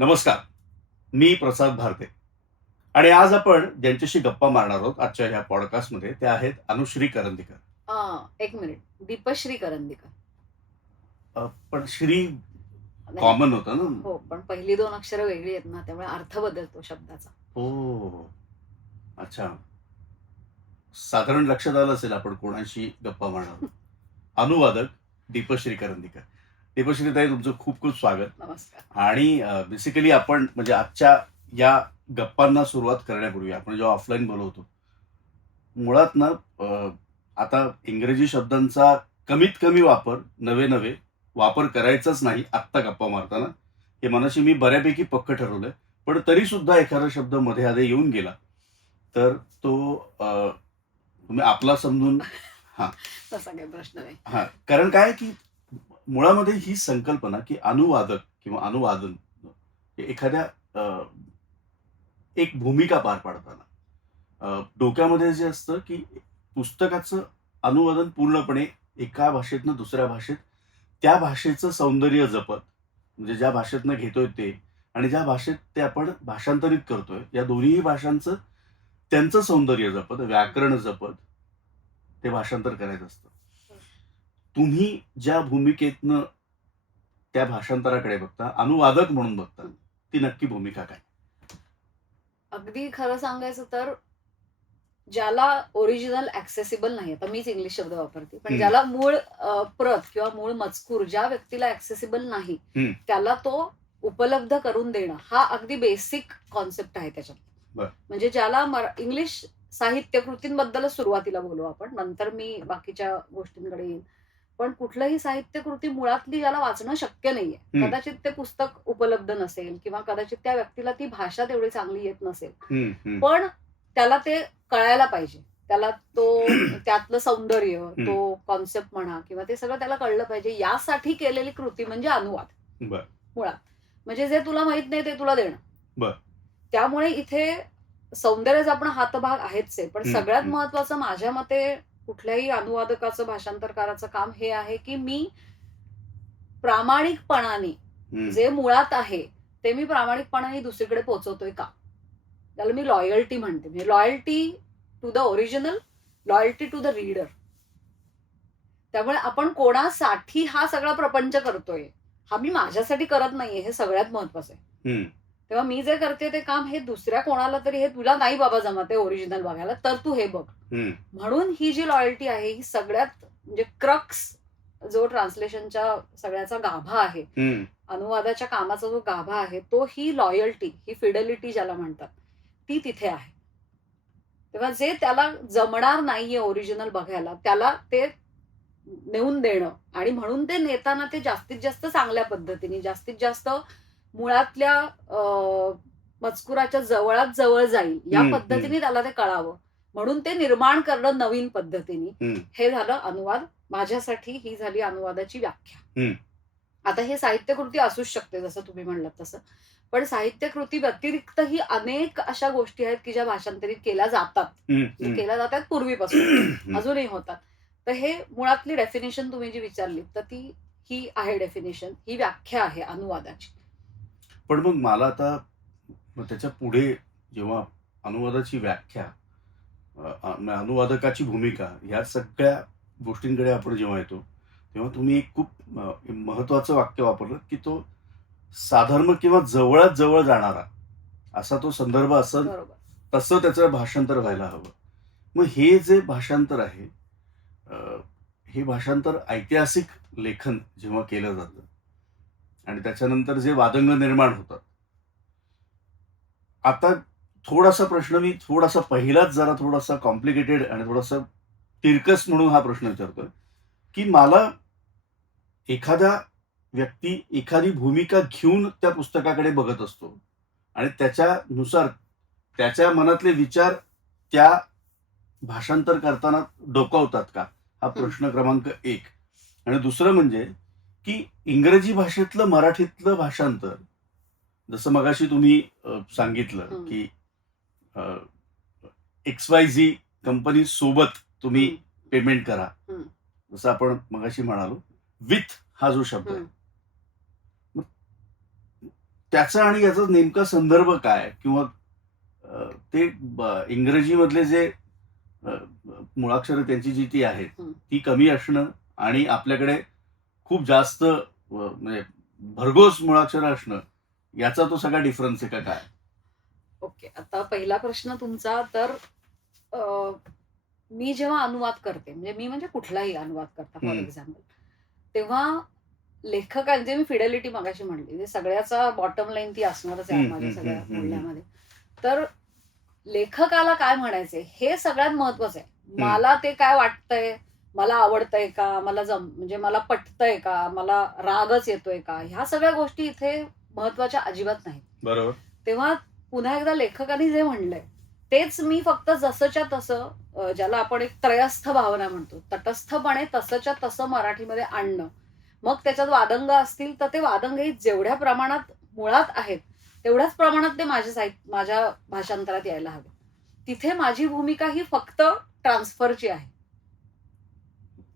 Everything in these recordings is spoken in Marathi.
नमस्कार. मी प्रसाद भारते आणि आज आपण ज्यांच्याशी गप्पा मारणार आहोत आजच्या ह्या पॉडकास्टमध्ये ते आहेत अनुश्री करंदीकर. एक मिनिट. दीपश्री करंदीकर. पण श्री नाही. कॉमन होतं ना. हो, पण पहिली 2 अक्षरं वेगळी आहेत ना, त्यामुळे अर्थ बदलतो शब्दाचा. हो. अच्छा. साधारण लक्षात आलं असेल आपण कोणाशी गप्पा मारणार आहोत. अनुवादक दीपश्री करंदीकर. दीपश्री ताई, तुमचं खूप खूप स्वागत. नमस्कार. आणि बेसिकली आपण म्हणजे आजच्या या गप्पांना सुरुवात करण्यापूर्वी आपण जेव्हा ऑफलाईन बोलवतो मुळात ना, आता इंग्रजी शब्दांचा कमीत कमी वापर नवे वापर करायचाच नाही आत्ता गप्पा मारताना. हे मनाशी मी बऱ्यापैकी पक्क ठरवलंय. पण तरी सुद्धा एखादा शब्द मध्ये आधी येऊन गेला तर तो तुम्ही आपला समजून. हा. तसा काही प्रश्न नाही. हा, कारण काय की मुळामध्ये ही संकल्पना की अनुवादक किंवा अनुवादन हे एखाद्या एक भूमिका पार पाडताना डोक्यामध्ये जे असतं की पुस्तकाचं अनुवादन पूर्णपणे एका भाषेतनं दुसऱ्या भाषेत त्या भाषेचं सौंदर्य जपत, म्हणजे ज्या भाषेतनं घेतोय ते आणि ज्या भाषेत ते आपण भाषांतरित करतोय या दोन्हीही भाषांचं त्यांचं सौंदर्य जपत, व्याकरण जपत ते भाषांतर करायचं असतं. तुम्ही ज्या भूमिकेतनं त्या भाषांतराकडे बघता, अनुवादक म्हणून बघता, ती नक्की भूमिका काय? अगदी खरं सांगायचं तर ज्याला ओरिजिनल ऍक्सेसिबल नाही, आता मीच इंग्लिश शब्द वापरते, पण ज्याला मूळ प्रत किंवा मूळ मजकूर ज्या व्यक्तीला ऍक्सेसिबल नाही त्याला तो उपलब्ध करून देणं हा अगदी बेसिक कॉन्सेप्ट आहे त्याच्यात. म्हणजे ज्याला इंग्लिश साहित्य कृतींबद्दलच सुरुवातीला बोलू आपण, नंतर मी बाकीच्या गोष्टींकडे येईन. पण कुठलंही साहित्य कृती मुळातली ज्याला वाचणं शक्य नाहीये, कदाचित ते पुस्तक उपलब्ध नसेल किंवा कदाचित त्या व्यक्तीला ती भाषा तेवढी चांगली येत नसेल, पण त्याला ते कळायला पाहिजे. त्याला तो त्यातलं सौंदर्य, तो कॉन्सेप्ट म्हणा किंवा ते सगळं त्याला कळलं पाहिजे. यासाठी केलेली कृती म्हणजे अनुवाद मुळात. म्हणजे जे तुला माहित नाही ते तुला देणं. त्यामुळे इथे सौंदर्य जपणं हातभाग आहेच आहे, पण सगळ्यात महत्वाचं माझ्या मते कुठल्याही अनुवादकाचं भाषांतरकाराचं काम हे आहे की मी प्रामाणिकपणाने जे मुळात आहे ते मी प्रामाणिकपणाने दुसरीकडे पोहोचवतोय का, त्याला मी लॉयल्टी म्हणते. म्हणजे loyalty to the original, loyalty to the reader. त्यामुळे आपण कोणासाठी हा सगळा प्रपंच करतोय, हा मी माझ्यासाठी करत नाहीये, हे सगळ्यात महत्वाचं आहे. तेव्हा मी जे करते ते काम हे दुसऱ्या कोणाला तरी, हे तुला नाही बाबा जमत आहे ओरिजिनल बघायला तर तू हे बघ, म्हणून ही जी लॉयल्टी आहे ही सगळ्यात म्हणजे क्रक्स जो ट्रान्सलेशनच्या सगळ्याचा गाभा आहे, अनुवादाच्या कामाचा जो गाभा आहे तो ही लॉयल्टी, ही फिडेलिटी ज्याला म्हणतात, ती तिथे आहे. तेव्हा जे त्याला जमणार नाहीये ओरिजिनल बघायला त्याला ते नेऊन देणं, आणि म्हणून ते नेताना ते जास्तीत जास्त चांगल्या पद्धतीने, जास्तीत जास्त मुळातल्या मजकुराच्या जवळात जवळ जाईल या पद्धतीने त्याला ते कळावं, म्हणून ते निर्माण करणं नवीन पद्धतीने, हे झालं अनुवाद. माझ्यासाठी ही झाली अनुवादाची व्याख्या. आता हे साहित्यकृती असूच शकते जसं तुम्ही म्हणलात तसं, पण साहित्यकृती व्यतिरिक्तही अनेक अशा गोष्टी आहेत की ज्या भाषांतरित केल्या जातात पूर्वीपासून अजूनही होतात. तर हे मुळातली डेफिनेशन तुम्ही जी विचारली तर ती ही आहे डेफिनेशन, ही व्याख्या आहे अनुवादाची. पण मग मला आता त्याच्या पुढे जेव्हा अनुवादाची व्याख्या, अनुवादकाची भूमिका, या सगळ्या गोष्टींकडे आपण जेव्हा येतो तेव्हा तुम्ही एक खूप महत्वाचं वाक्य वापरलं की तो साधर्म किंवा जवळात जवळ जाणारा असा तो संदर्भ असेल तसं त्याचं भाषांतर व्हायला हवं. मग हे जे भाषांतर आहे, हे भाषांतर ऐतिहासिक लेखन जेव्हा केलं जातं आणि त्याच्यानंतर जे वादंग निर्माण होतात, आता थोडासा प्रश्न मी थोडासा पहिलाच जरा थोडासा कॉम्प्लिकेटेड आणि थोडासा तिरकस म्हणून हा प्रश्न विचारतोय की मला एखादा व्यक्ती एखादी भूमिका घेऊन त्या पुस्तकाकडे बघत असतो आणि त्याच्यानुसार त्याच्या मनातले विचार त्या भाषांतर करताना डोकावतात का, हा प्रश्न क्रमांक 1. आणि दुसरं म्हणजे की इंग्रजी भाषेतलं मराठीतलं भाषांतर, जसं मगाशी तुम्ही सांगितलं की XYZ कंपनी सोबत तुम्ही पेमेंट करा, जसं आपण मगाशी म्हणालो विथ हा जो शब्द आहे, त्याचा आणि याचा नेमका संदर्भ काय, किंवा ते इंग्रजीमधले जे मुळाक्षरं त्यांची जी ती आहेत हं. ती कमी असणं आणि आपल्याकडे खूप जास्त म्हणजे भरघोस मुळाक्षरं असणं, याचा तो सगळा डिफरन्स आहे का काय? ओके. आता पहिला प्रश्न तुमचा तर अ, मी जेव्हा अनुवाद करते, म्हणजे कुठलाही अनुवाद करता फॉर हम्म, एक्झाम्पल, तेव्हा लेखकांचे मी फिडेलिटी मगाशी म्हणली, म्हणजे सगळ्याचा बॉटम लाईन ती असणारच आहे हम्म, माझ्या हम्म, हम्म, सगळ्या हम्म, हम्म, बोलण्यामध्ये. तर लेखकाला काय म्हणायचंय हे सगळ्यात महत्वाचं आहे. हम्म, मला ते काय वाटतंय, मला आवडतंय का, म्हणजे मला पटतंय का, मला रागच येतोय का, ह्या सगळ्या गोष्टी इथे महत्वाच्या अजिबात नाहीत. बरोबर. तेव्हा पुन्हा एकदा लेखकाने जे म्हणलंय तेच मी फक्त जसंच्या तसं, ज्याला आपण एक त्रयस्थ भावना म्हणतो, तटस्थपणे तसंच्या तसं मराठीमध्ये आणणं. मग त्याच्यात वादंग असतील तर ते वादंगही जेवढ्या प्रमाणात मुळात आहेत तेवढ्याच प्रमाणात ते माझ्या भाषांतरात यायला हवे. तिथे माझी भूमिका ही फक्त ट्रान्सफरची आहे.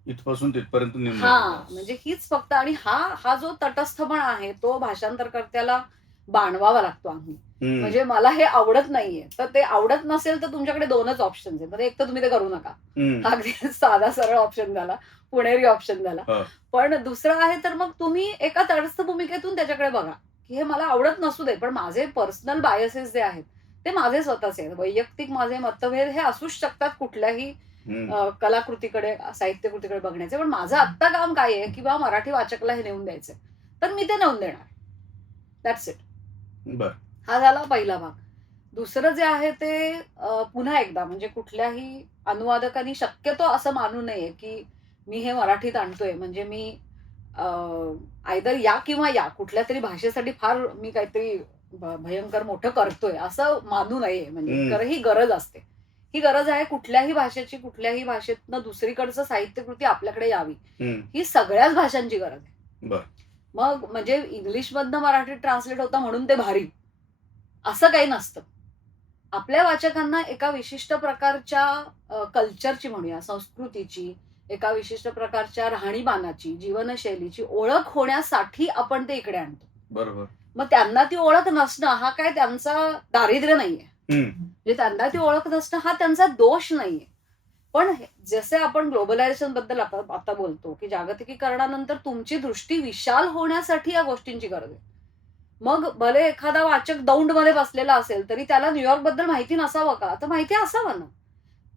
इथपासून तिथपर्यंत नेऊन हा, जायचं. म्हणजे हीच फक्त. आणि हा हा जो तटस्थपणा आहे तो भाषांतरकर्त्याला बाणवावा लागतो आम्ही. हम्म, म्हणजे मला हे आवडत नाहीये, तर ते आवडत नसेल तर तुमच्याकडे दोनच ऑप्शन आहेत. म्हणजे एक तर तुम्ही ते करू नका, हम्म, हा अगदी साधा सरळ ऑप्शन झाला, पुणेरी ऑप्शन झाला. हा, पण दुसरं आहे तर मग तुम्ही एका तटस्थ भूमिकेतून त्याच्याकडे बघा, की हे मला आवडत नसू दे, पण माझे पर्सनल बायसेस जे आहेत ते माझे स्वतःचे आहेत. वैयक्तिक माझे मतभेद हे असूच शकतात कुठल्याही हम्म, कलाकृतीकडे, साहित्यकृतीकडे बघण्याचे. पण माझं आत्ता काम काय आहे, की बा मराठी वाचकाला हे नेऊन द्यायचंय, तर मी ते नेऊन देणार. That's it. बर, हा झाला पहिला भाग. दुसरं जे आहे ते पुन्हा एकदा, म्हणजे कुठल्याही अनुवादकांनी शक्यतो असं मानू नये, की मी हे मराठीत आणतोय म्हणजे मी आयदर या किंवा या कुठल्या तरी भाषेसाठी फार मी काहीतरी भयंकर मोठं करतोय असं मानू नये. म्हणजे हम्म, ही गरज असते. ही गरज आहे कुठल्याही भाषेची, कुठल्याही भाषेतनं दुसरीकडचं साहित्यकृती आपल्याकडे यावी. हम्म, ही सगळ्याच भाषांची गरज आहे. बर, मग म्हणजे इंग्लिशमधनं मराठीत ट्रान्सलेट होतं म्हणून ते भारी, असं काही नसतं. आपल्या वाचकांना एका विशिष्ट प्रकारच्या कल्चरची म्हणूया, संस्कृतीची, एका विशिष्ट प्रकारच्या राहणीमानाची, जीवनशैलीची ओळख होण्यासाठी आपण ते इकडे आणतो. बरोबर. मग त्यांना ती ओळख नसणं हा काय त्यांचा दारिद्र्य नाहीये. हम्म, म्हणजे त्यांना ती ओळख नसणं हा त्यांचा दोष नाहीये. पण जसे आपण ग्लोबलायझेशन बद्दल आता बोलतो, की जागतिकीकरणानंतर तुमची दृष्टी विशाल होण्यासाठी या गोष्टींची गरज आहे. मग भले एखादा वाचक दौंडमध्ये बसलेला असेल तरी त्याला न्यूयॉर्क बद्दल माहिती नसावं का? तर माहिती असावं ना.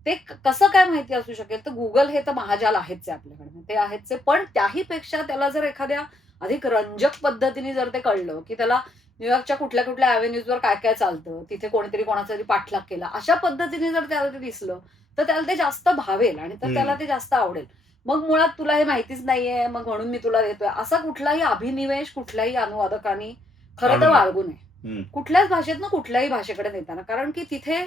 ते कसं काय माहिती असू शकेल? तर गुगल हे तर महाजाल आहेच आहे आपल्याकडे, ते आहेच आहे. पण त्याही पेक्षा त्याला जर एखाद्या अधिक रंजक पद्धतीने जर ते कळलं, की त्याला न्यूयॉर्कच्या कुठल्या कुठल्या अव्हेन्यूजवर काय काय चालतं, तिथे कोणीतरी कोणाचा तरी पाठलाग केला, अशा पद्धतीने जर त्याला ते दिसलं तर त्याला ते जास्त भावेल आणि तर त्याला हम्म, ते जास्त आवडेल. मग मुळात तुला हे माहितीच नाहीये मग म्हणून मी तुला देतोय, असा कुठलाही अभिनिवेश कुठल्याही अनुवादकांनी खरं तर आणू नये. बाळगू नये. हम्म, कुठल्याच भाषेतनं कुठल्याही भाषेकडे नेताना. कारण की तिथे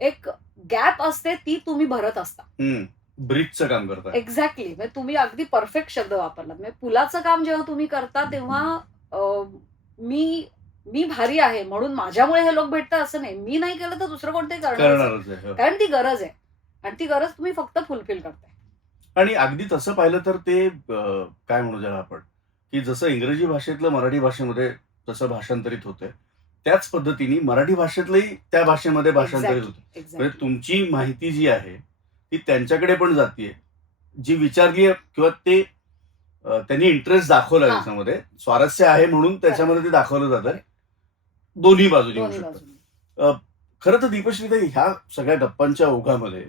एक गॅप असते, ती तुम्ही भरत असता. हम्म, ब्रिजचं काम करताय. एक्झॅक्टली. म्हणजे तुम्ही अगदी परफेक्ट शब्द वापरलात. म्हणजे पुलाचं काम जेव्हा तुम्ही करता तेव्हा मी मी भारी आहे म्हणून माझ्यामुळे हे लोक भेटतात असं नाही. मी नाही केलं तर दुसरं कोणतरी करणारच आहे. करणारच आहे, हो. कारण ती गरज आहे. आणि ती गरज तुम्ही फक्त फुलफिल करताय. आणि अगदी तसं पाहिलं तर ते काय म्हणू ज्याला आपण, की जसं इंग्रजी भाषेतलं मराठी भाषेमध्ये तसं भाषांतरित होतंय, त्याच पद्धतीने मराठी भाषेतलंही त्या भाषेमध्ये भाषांतरित होतं. म्हणजे एक्झॅक्टली. तुमची माहिती जी आहे ती त्यांच्याकडे पण जातीये, जी विचारली आहे किंवा ते त्यांनी इंटरेस्ट दाखवला हां. त्याच्यामध्ये, स्वारस्य आहे म्हणून त्याच्यामध्ये ते दाखवलं जातं. Correct. दोन्ही बाजूनी होऊ दोन्ही शकतं. बाजूने. खरं तर दीपश्रीताई, ह्या सगळ्या गप्पांच्या ओघामध्ये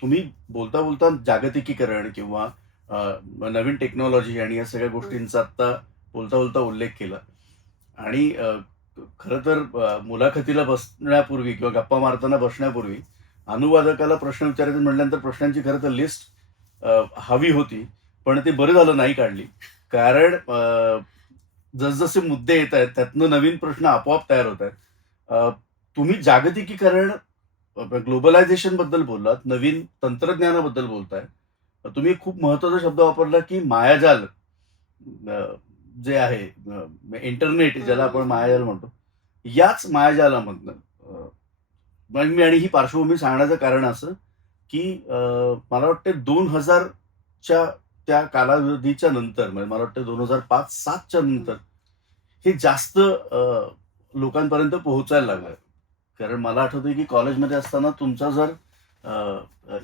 तुम्ही बोलता बोलता जागतिकीकरण किंवा नवीन टेक्नॉलॉजी आणि या सगळ्या गोष्टींचा आता बोलता बोलता उल्लेख केला. आणि खरं तर मुलाखतीला बसण्यापूर्वी किंवा गप्पा मारताना बसण्यापूर्वी अनुवादकाला प्रश्न विचारायचे म्हटल्यानंतर प्रश्नांची खरं तर लिस्ट हवी होती, पण ते बरं झालं नाही काढली. कारण जसजसे मुद्दे येत आहेत त्यातनं नवीन प्रश्न आपोआप तयार होत आहेत. तुम्ही जागतिकीकरण, ग्लोबलायझेशन बद्दल बोललात, नवीन तंत्रज्ञानाबद्दल बोलताय. तुम्ही एक खूप महत्वाचा शब्द वापरला की मायाजाल, जे आहे इंटरनेट, ज्याला आपण मायाजाल म्हणतो, याच मायाजालामधनं आणि ही पार्श्वभूमी सांगण्याचं कारण असं की मला वाटतं 2000च्या त्या कालावधीच्या नंतर, म्हणजे मला वाटतं 2005-07च्या नंतर हे जास्त लोकांपर्यंत पोहोचायला लागलं. कारण मला आठवतंय की कॉलेजमध्ये असताना तुमचा जर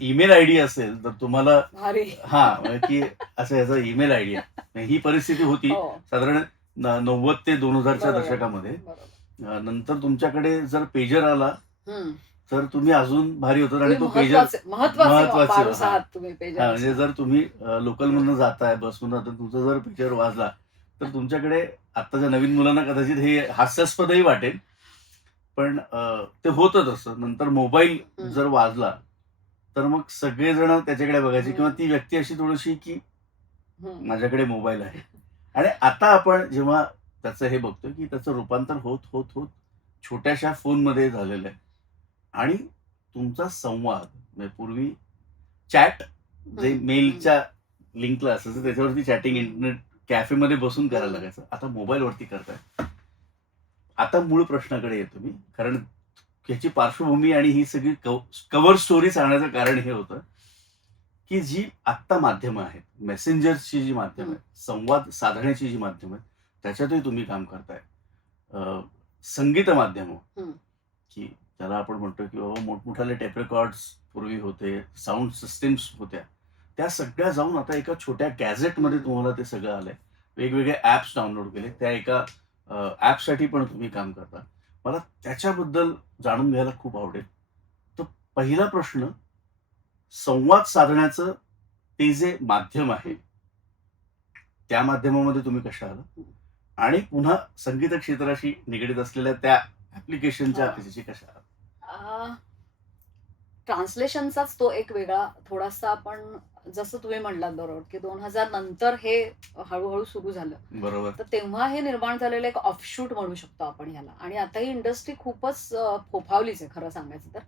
ईमेल आयडी असेल तर तुम्हाला भारी. म्हणजे की असं याचा ईमेल आयडी आहे, ही परिस्थिती होती हो, साधारण 90 ते 2000च्या बरोबर, दशकामध्ये. बरोबर. नंतर तुमच्याकडे जर पेजर आला हम्म. तर तुम्ही अजून भारी होतात आणि तुम्ही तो पेजर महत्वाचे महत्वाचे, माणूस हा. आहात तुम्ही पेजर. म्हणजे जर तुम्ही लोकल मधनं जाताय बसमधून, तर तुमचा जर पेजर वाजला तर तुमच्याकडे आत्ताच्या नवीन मुलांना कदाचित हे हास्यास्पदही वाटेल, पण ते होतं तसं. नंतर मोबाईल हम्म. जर वाजला तर मग सगळेजण त्याच्याकडे बघायचे, किंवा ती व्यक्ती अशी थोडीशी की हम्म. माझ्याकडे मोबाईल आहे. आणि आता आपण जेव्हा त्याचं हे बघतोय की त्याचं रूपांतर होत होत होत छोट्याशा फोनमध्ये झालेलं आहे. आणि तुमचा संवाद म्हणजे पूर्वी चॅट जे हम्म. मेलच्या लिंकला असायचं त्याच्यावरती चॅटिंग इंटरनेट कॅफेमध्ये बसून करायला लागायचं, आता मोबाईलवरती करताय. आता मूळ प्रश्नाकडे येतो मी, कारण ह्याची पार्श्वभूमी आणि ही सगळी कव्हर स्टोरी सांगण्याचं कारण हे होतं की जी आत्ता माध्यमं आहेत, मेसेंजर्सची जी माध्यमं आहेत, संवाद साधण्याची जी माध्यमं आहेत, त्याच्यातही तुम्ही काम करताय. संगीत माध्यमं हम्म. की त्याला आपण म्हणतो की बाबा मोठमोठाले टेप रेकॉर्ड्स पूर्वी होते, साऊंड सिस्टीम्स होत्या, त्या सगळ्या जाऊन आता एका छोट्या गॅझेटमध्ये तुम्हाला ते सगळं आलंय. वेगवेगळे ऍप्स डाउनलोड केले, त्या एका ऍपसाठी पण तुम्ही काम करता. मला त्याच्याबद्दल जाणून घ्यायला खूप आवडेल. तर पहिला प्रश्न, संवाद साधण्याचं ते जे माध्यम आहे त्या माध्यमामध्ये तुम्ही कशा आला, आणि पुन्हा संगीत क्षेत्राशी निगडीत असलेल्या त्या ऍप्लिकेशनच्या त्याच्याशी कशा आला? ट्रान्सलेशनचाच तो एक वेगळा थोडासा, आपण जसं तुम्ही म्हणलात बरोबर की 2000 नंतर हे हळूहळू सुरू झालं, बरोबर. तर तेव्हा हे निर्माण झालेलं एक ऑफशूट म्हणू शकतो आपण ह्याला. आणि आता ही इंडस्ट्री खूपच फोफावलीच आहे खरं सांगायचं तर.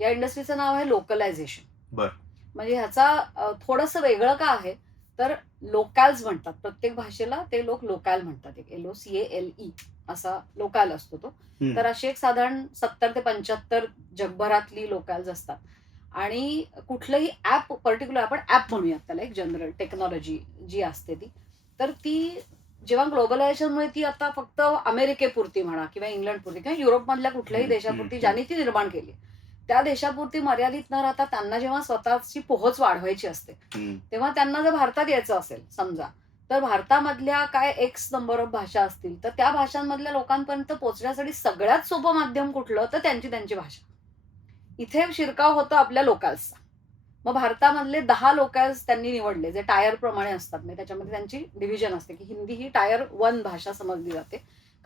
या इंडस्ट्रीचं नाव आहे लोकलायझेशन. बर. म्हणजे ह्याचा थोडंसं वेगळं का आहे तर लोकॅल्स म्हणतात प्रत्येक भाषेला, ते लोक लोकॅल म्हणतात. एक LOCALE असा लोकॅल असतो तो. तर अशी एक साधारण 70 ते 75 जगभरातली लोकॅल्स असतात. आणि कुठलंही ऍप पर्टिक्युलर, आपण ऍप म्हणूयात त्याला, एक जनरल टेक्नॉलॉजी जी असते ती, तर ती जेव्हा ग्लोबलायझेशनमुळे ती आता फक्त अमेरिकेपुरती म्हणा किंवा इंग्लंडपुरती किंवा युरोपमधल्या कुठल्याही देशापुरती ज्यांनी ती निर्माण केली, त्या देशापुरती मर्यादित न राहता त्यांना जेव्हा स्वतःची पोहोच वाढवायची असते, तेव्हा त्यांना जर भारतात यायचं असेल समजा, तर भारतामधल्या काय एक्स नंबर ऑफ भाषा असतील, तर त्या भाषांमधल्या लोकांपर्यंत पोहोचण्यासाठी सगळ्यात सोपं माध्यम कुठलं, तर त्यांची भाषा. इथे शिरकाव होतो आपल्या लोकल्सचा. मग भारतामधले 10 लोकल्स त्यांनी निवडले, जे टायर प्रमाणे असतात. म्हणजे त्याच्यामध्ये त्यांची डिव्हिजन असते की हिंदी ही टायर 1 भाषा समजली जाते,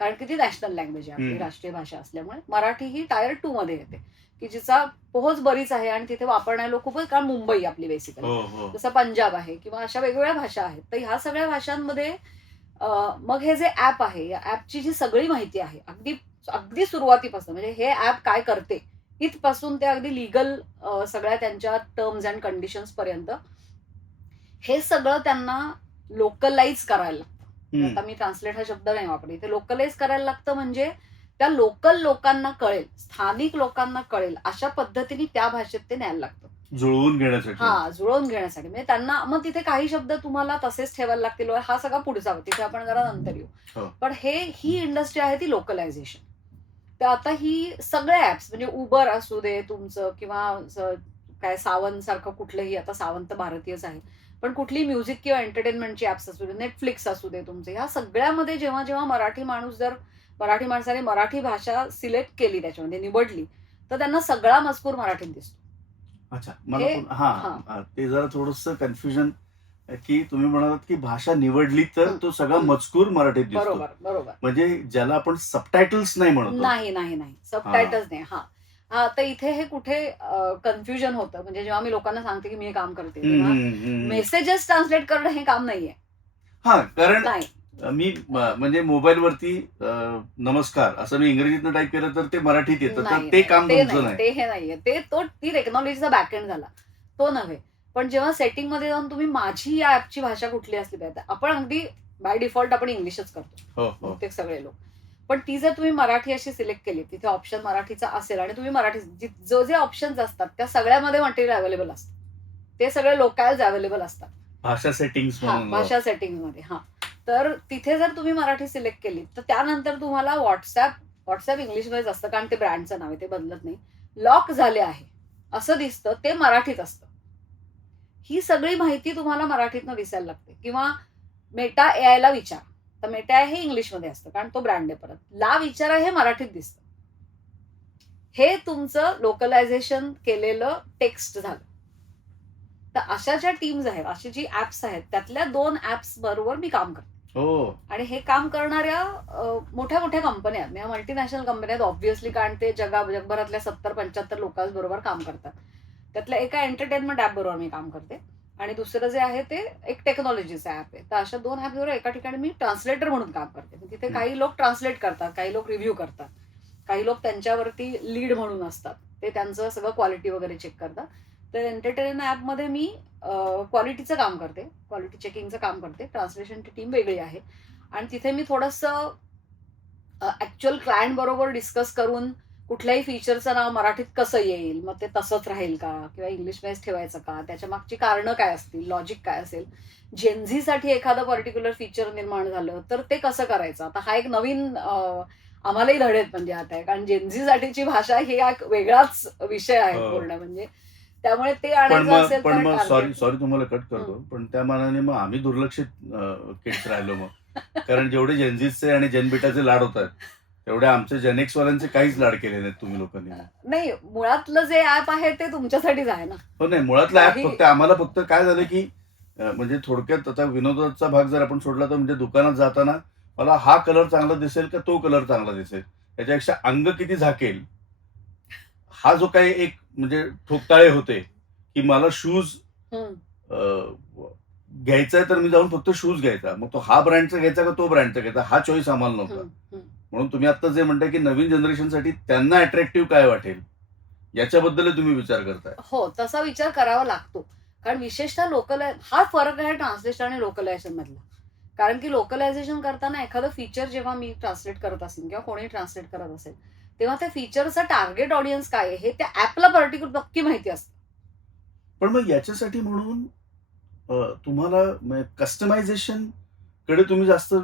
कारण की ती नॅशनल लँग्वेज आहे, आपली राष्ट्रीय भाषा असल्यामुळे. मराठी ही टायर 2 मध्ये येते, की जिचा पोहोच बरीच आहे आणि तिथे वापरणारे लोक खूपच, कारण मुंबई आपली बेसिकली, जसं पंजाब आहे किंवा अशा वेगवेगळ्या भाषा आहेत. तर ह्या सगळ्या भाषांमध्ये मग हे जे ऍप आहे, या ऍपची जी सगळी माहिती आहे अगदी सुरुवातीपासून, म्हणजे हे ऍप काय करते इथपासून ते अगदी लिगल सगळ्या त्यांच्या टर्म्स अँड कंडिशन्स पर्यंत, हे सगळं त्यांना लोकलाइज करायला लागतं. आता मी ट्रान्सलेट हा शब्द नाही वापरले, ते लोकलाइज करायला लागतं. म्हणजे त्या लोकल लोकांना कळेल, स्थानिक लोकांना कळेल अशा पद्धतीने त्या भाषेत ते न्यायला लागतं, जुळवून घेण्यासाठी. म्हणजे त्यांना मग तिथे काही शब्द तुम्हाला तसेच ठेवायला लागतील, हा सगळा पुढचा, तिथे आपण जरा नंतर येऊ. पण ही इंडस्ट्री आहे ती लोकलायझेशन. तर आता ही सगळे ऍप्स, म्हणजे उबर असू दे तुमचं, किंवा काय सावंत सारखं कुठलंही, आता सावंत भारतीयच आहे, पण कुठली म्युझिक किंवा एंटरटेनमेंटची ऍप्स असू दे, नेटफ्लिक्स असू दे तुमचे, ह्या सगळ्यामध्ये जेव्हा जेव्हा मराठी माणसाने मराठी भाषा सिलेक्ट केली, त्याच्यामध्ये निवडली, तर त्यांना सगळा मजकूर मराठीत दिसतो. अच्छा, मला ते जरा थोडस कन्फ्युजन की तुम्ही म्हणालात की भाषा निवडली तर तो सगळा मजकूर मराठीत दिसतो. बरोबर. म्हणजे ज्याला आपण सबटायटल्स नाही म्हणतो. नाही, सबटायटल्स नाही. तर इथे हे कुठे कन्फ्युजन होतं. म्हणजे जेव्हा मी लोकांना सांगते की मी हे काम करते, मेसेजेस ट्रान्सलेट करणं हे काम नाहीये. कारण मी म्हणजे मोबाईलवरती नमस्कार असं मी इंग्रजीतनं टाईप केलं तर ते मराठीत येतं, तर ते काम तुमचं नाही. ते हे नाहीये, ते ती टेक्नॉलॉजीचा बॅकएंड झाला, तो नव्हे. पण जेव्हा सेटिंग मध्ये जाऊन तुम्ही माझी या ऍपची भाषा कुठली असली पाहिजे, आपण अगदी बाय डिफॉल्ट आपण इंग्लिशच करतो बहुतेक सगळे लोक. पण ती जर तुम्ही मराठी अशी सिलेक्ट केली, तिथे ऑप्शन मराठीचा असेल आणि तुम्ही मराठी, जे ऑप्शन्स असतात त्या सगळ्यामध्ये मटेरियल अवेलेबल असतं, ते सगळे लोकॅल्स अवेलेबल असतात भाषा सेटिंग्स मध्ये. तर तिथे जर तुम्ही मराठी सिलेक्ट केली तर त्यानंतर तुम्हाला व्हॉट्सअप इंग्लिशमध्येच असतं, कारण ते ब्रँडचं नाव आहे, ते बदलत नाही. लॉक झाले आहे असं दिसतं, ते मराठीत असतं. ही सगळी माहिती तुम्हाला मराठीतनं दिसायला लागते. किंवा मेटा AI ला विचार, तर मेटा AI हे इंग्लिशमध्ये असतं कारण तो ब्रँड आहे. परत ला विचारा हे मराठीत दिसतं. हे तुमचं लोकलायझेशन केलेलं टेक्स्ट झालं. तर अशा ज्या टीम्स आहेत, अशी जी ऍप्स आहेत, त्यातल्या 2 ऍप्स बरोबर मी काम करते. हो. आणि हे काम करणाऱ्या मोठ्या मोठ्या कंपन्या आहेत, म्हणजे मल्टीनॅशनल कंपन्या आहेत ऑब्व्हियसली, कारण ते जगभरातल्या 70-75 लोकांबरोबर काम करतात. त्यातल्या एका एंटरटेनमेंट ऍप बरोबर मी काम करते आणि दुसरं जे आहे ते एक टेक्नॉलॉजीचं ऍप आहे. तर अशा 2 ऍप बरोबर एका ठिकाणी मी ट्रान्सलेटर म्हणून काम करते. तिथे काही लोक ट्रान्सलेट करतात, काही लोक रिव्ह्यू करतात, काही लोक त्यांच्यावरती लीड म्हणून असतात, ते त्यांचं सगळं क्वालिटी वगैरे चेक करतात. तर एंटरटेनमेंट ऍपमध्ये मी क्वालिटीचं काम करते, क्वालिटी चेकिंगचं काम करते. ट्रान्सलेशनची टीम वेगळी आहे आणि तिथे मी थोडंसं ऍक्च्युअल क्लायंट बरोबर डिस्कस करून कुठल्याही फीचरचं नाव मराठीत कसं येईल, मग ते तसंच राहील का किंवा इंग्लिशमध्येच ठेवायचं का, त्याच्या मागची कारणं काय असतील, लॉजिक काय असेल, जेनझीसाठी एखादं पर्टिक्युलर फीचर निर्माण झालं तर ते कसं करायचं. आता हा एक नवीन आम्हालाही धडेत म्हणजे आता आहे, कारण जेनझीसाठीची भाषा ही एक वेगळाच विषय आहे हो. पूर्ण. म्हणजे त्यामुळे ते पण आणायचं मग असेल पण तर मग टार्गेट. सॉरी तुम्हाला कट करतो, पण त्या मानाने मग आम्ही दुर्लक्षित किड्स राहिलो मग. कारण जेवढे जेनझीचे आणि जेनबीटाचे लाड होतात, तेवढे आमचे जेनेक्स वाल्यांचे काहीच लाड केले नाहीत तुम्ही लोकांनी. नाही, मुळातलं जे ऍप आहे ते तुमच्यासाठीच आहे ना. हो, नाही मुळातला ऍप काही- फक्त आम्हाला फक्त काय झालं की म्हणजे थोडक्यात आता विनोदाचा भाग जर आपण सोडला तर म्हणजे दुकानात जाताना मला हा कलर चांगला दिसेल का तो कलर चांगला दिसेल, त्याच्यापेक्षा अंग किती झाकेल हा जो काही एक म्हणजे ठोकताळे होते की मला शूज हम्म. घ्यायचा आहे तर मी जाऊन फक्त शूज घ्यायचा, मग तो हा ब्रँडचा घ्यायचा का तो ब्रँडचा घ्यायचा हा चॉईस आम्हाला नव्हता. हम्म, हम्म. म्हणून तुम्ही आता जे म्हणताय की नवीन जनरेशनसाठी त्यांना अट्रॅक्टिव्ह काय वाटेल याच्याबद्दल तुम्ही विचार करताय. हो, तसा विचार करावा लागतो. कारण विशेषतः हा फरक आहे ट्रान्सलेशन आणि लोकलायझेशन मधला. कारण की लोकलायझेशन करताना एखादं फीचर जेव्हा मी ट्रान्सलेट करत असेल किंवा कोणी ट्रान्सलेट करत असेल, तेव्हा त्या फीचरचा टार्गेट ऑडियन्स काय आहे हे त्या ऍपला पर्टिक्युलर नक्की माहिती असतं. पण मग याच्यासाठी म्हणून तुम्हाला कस्टमायझेशन कडे तुम्ही जास्त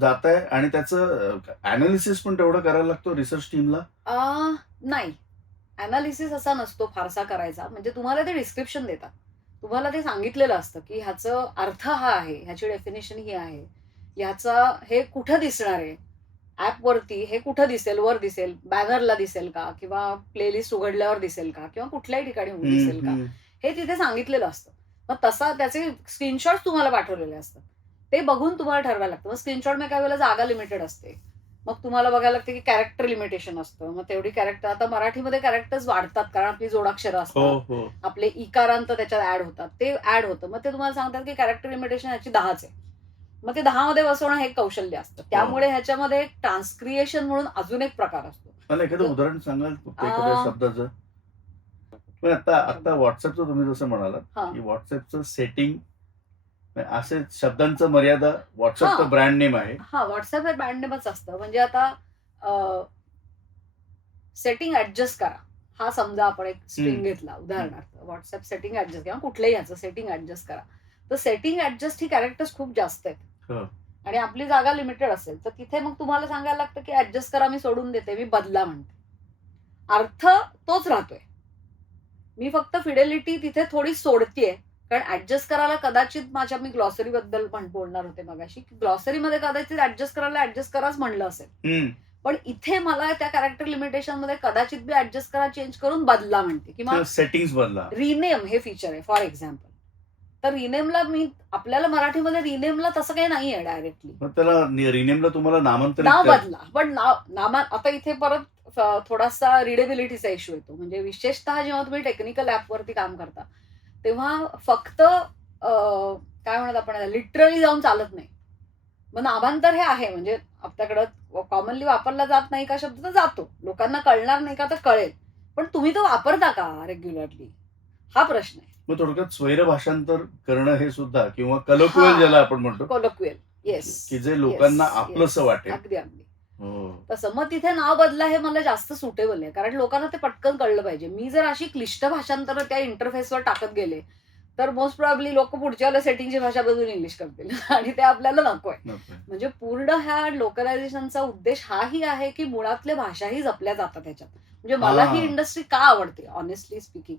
जाताय आणि त्याचं अनालिसिस पण तेवढं करायला लागतो रिसर्च टीमला. नाही, अनालिसिस असा नसतो फारसा करायचा. म्हणजे तुम्हाला ते डिस्क्रिप्शन देतात, तुम्हाला ते सांगितलेलं असतं की ह्याचं अर्थ हा आहे, ह्याची डेफिनेशन ही आहे, ह्याचा हे कुठं दिसणार आहे ऍपवरती, हे कुठं दिसेल, वर दिसेल, बॅनरला दिसेल का, किंवा प्लेलिस्ट उघडल्यावर दिसेल का, किंवा कुठल्याही ठिकाणी दिसेल का, हे तिथे सांगितलेलं असतं. मग तसा त्याचे स्क्रीनशॉट तुम्हाला पाठवलेले असतात, ते बघून तुम्हाला ठरवायला लागतं. मग स्क्रीनशॉट मध्ये काही वेळेला जागा लिमिटेड असते, मग तुम्हाला बघायला लागतं की कॅरेक्टर लिमिटेशन असतं. मग तेवढी कॅरेक्टर, आता मराठीमध्ये कॅरेक्टर्स वाढतात कारण आपली जोडाक्षरं हो असतात, हो. आपले इकारांत त्याच्यात ऍड होतात, ते ऍड होतं. मग ते तुम्हाला सांगतात की कॅरेक्टर लिमिटेशन ह्याची 10च आहे. मग ते 10 मध्ये बसवणं हे एक कौशल्य असतं. त्यामुळे ह्याच्यामध्ये एक ट्रान्सक्रिएशन म्हणून अजून एक प्रकार असतो. मला एखादं उदाहरण सांगाल फक्त एखाद्या शब्दाचं. पण आता व्हॉट्सअपचं तुम्ही जसं म्हणालात की व्हॉट्सअपचं सेटिंग असे शब्दांचं मर्यादा, व्हॉट्सअपचं ब्रँड नेम आहे. हा, व्हॉट्सअप हे ब्रँड नेमच असतं. म्हणजे आता सेटिंग ऍडजस्ट करा, हा समजा आपण एक स्ट्रिंग घेतला उदाहरणार्थ, व्हॉट्सअप सेटिंग ऍडजस्ट, किंवा कुठल्याही ह्याचं सेटिंग ऍडजस्ट करा, तर सेटिंग ऍडजस्ट ही कॅरेक्टर्स खूप जास्त आहेत आणि आपली जागा लिमिटेड असेल तर तिथे मग तुम्हाला सांगायला लागतं की ऍडजस्ट करा, मी सोडून देते, मी बदला म्हणते, अर्थ तोच राहतोय, मी फक्त फिडेलिटी तिथे थोडी सोडतीये. कारण ऍडजस्ट करायला कदाचित मी ग्लॉसरी बद्दल बोलणार होते मगाशी, की ग्लॉसरीमध्ये कदाचित ऍडजस्ट करायला ऍडजस्ट कराच म्हणलं असेल, पण इथे मला त्या कॅरेक्टर लिमिटेशन मध्ये कदाचित मी ऍडजस्ट करा चेंज करून बदला म्हणते, किंवा सेटिंग्स बदला, रिनेम हे फीचर आहे फॉर एक्झाम्पल. तर रिनेमला आपल्याला मराठीमध्ये रिनेमला तसं काही नाहीये डायरेक्टली, त्याला रिनेमला तुम्हाला नामांतरित नाव बदला, पण आता इथे परत थोडासा रिडेबिलिटीचा इश्यू येतो. म्हणजे विशेषतः जेव्हा तुम्ही टेक्निकल ऍपवरती काम करता तेव्हा फक्त काय म्हणत आपण लिटरली जाऊन चालत नाही. मग नामांतर हे आहे, म्हणजे आपल्याकडं कॉमनली वापरला जात नाही का शब्द, तर जातो, लोकांना कळणार नाही का, तर कळेल, पण तुम्ही तो वापरता का रेग्युलरली, हा प्रश्न आहे. मग थोडक्यात स्वैर भाषांतर करणं हे सुद्धा, किंवा कलोक्युअल ज्याला आपण म्हणतो, कलोक्युअल, येस, की जे लोकांना आपलंसं वाटेल. अगदी अगदी तसं. मग तिथे नाव बदला हे मला जास्त सुटेबल आहे, कारण लोकांना ते पटकन कळलं पाहिजे. मी जर अशी क्लिष्ट भाषांतर त्या इंटरफेसवर टाकत गेले तर मोस्ट प्रॉब्ली लोक पुढच्या सेटिंगची भाषा बदलून इंग्लिश करतील आणि ते आपल्याला नकोय. नकोय. म्हणजे पूर्ण ह्या लोकलायझेशनचा उद्देश हाही आहे की मुळातल्या भाषाही जपल्या जातात ह्याच्यात. म्हणजे मला ही इंडस्ट्री का आवडते ऑनेस्टली स्पीकिंग,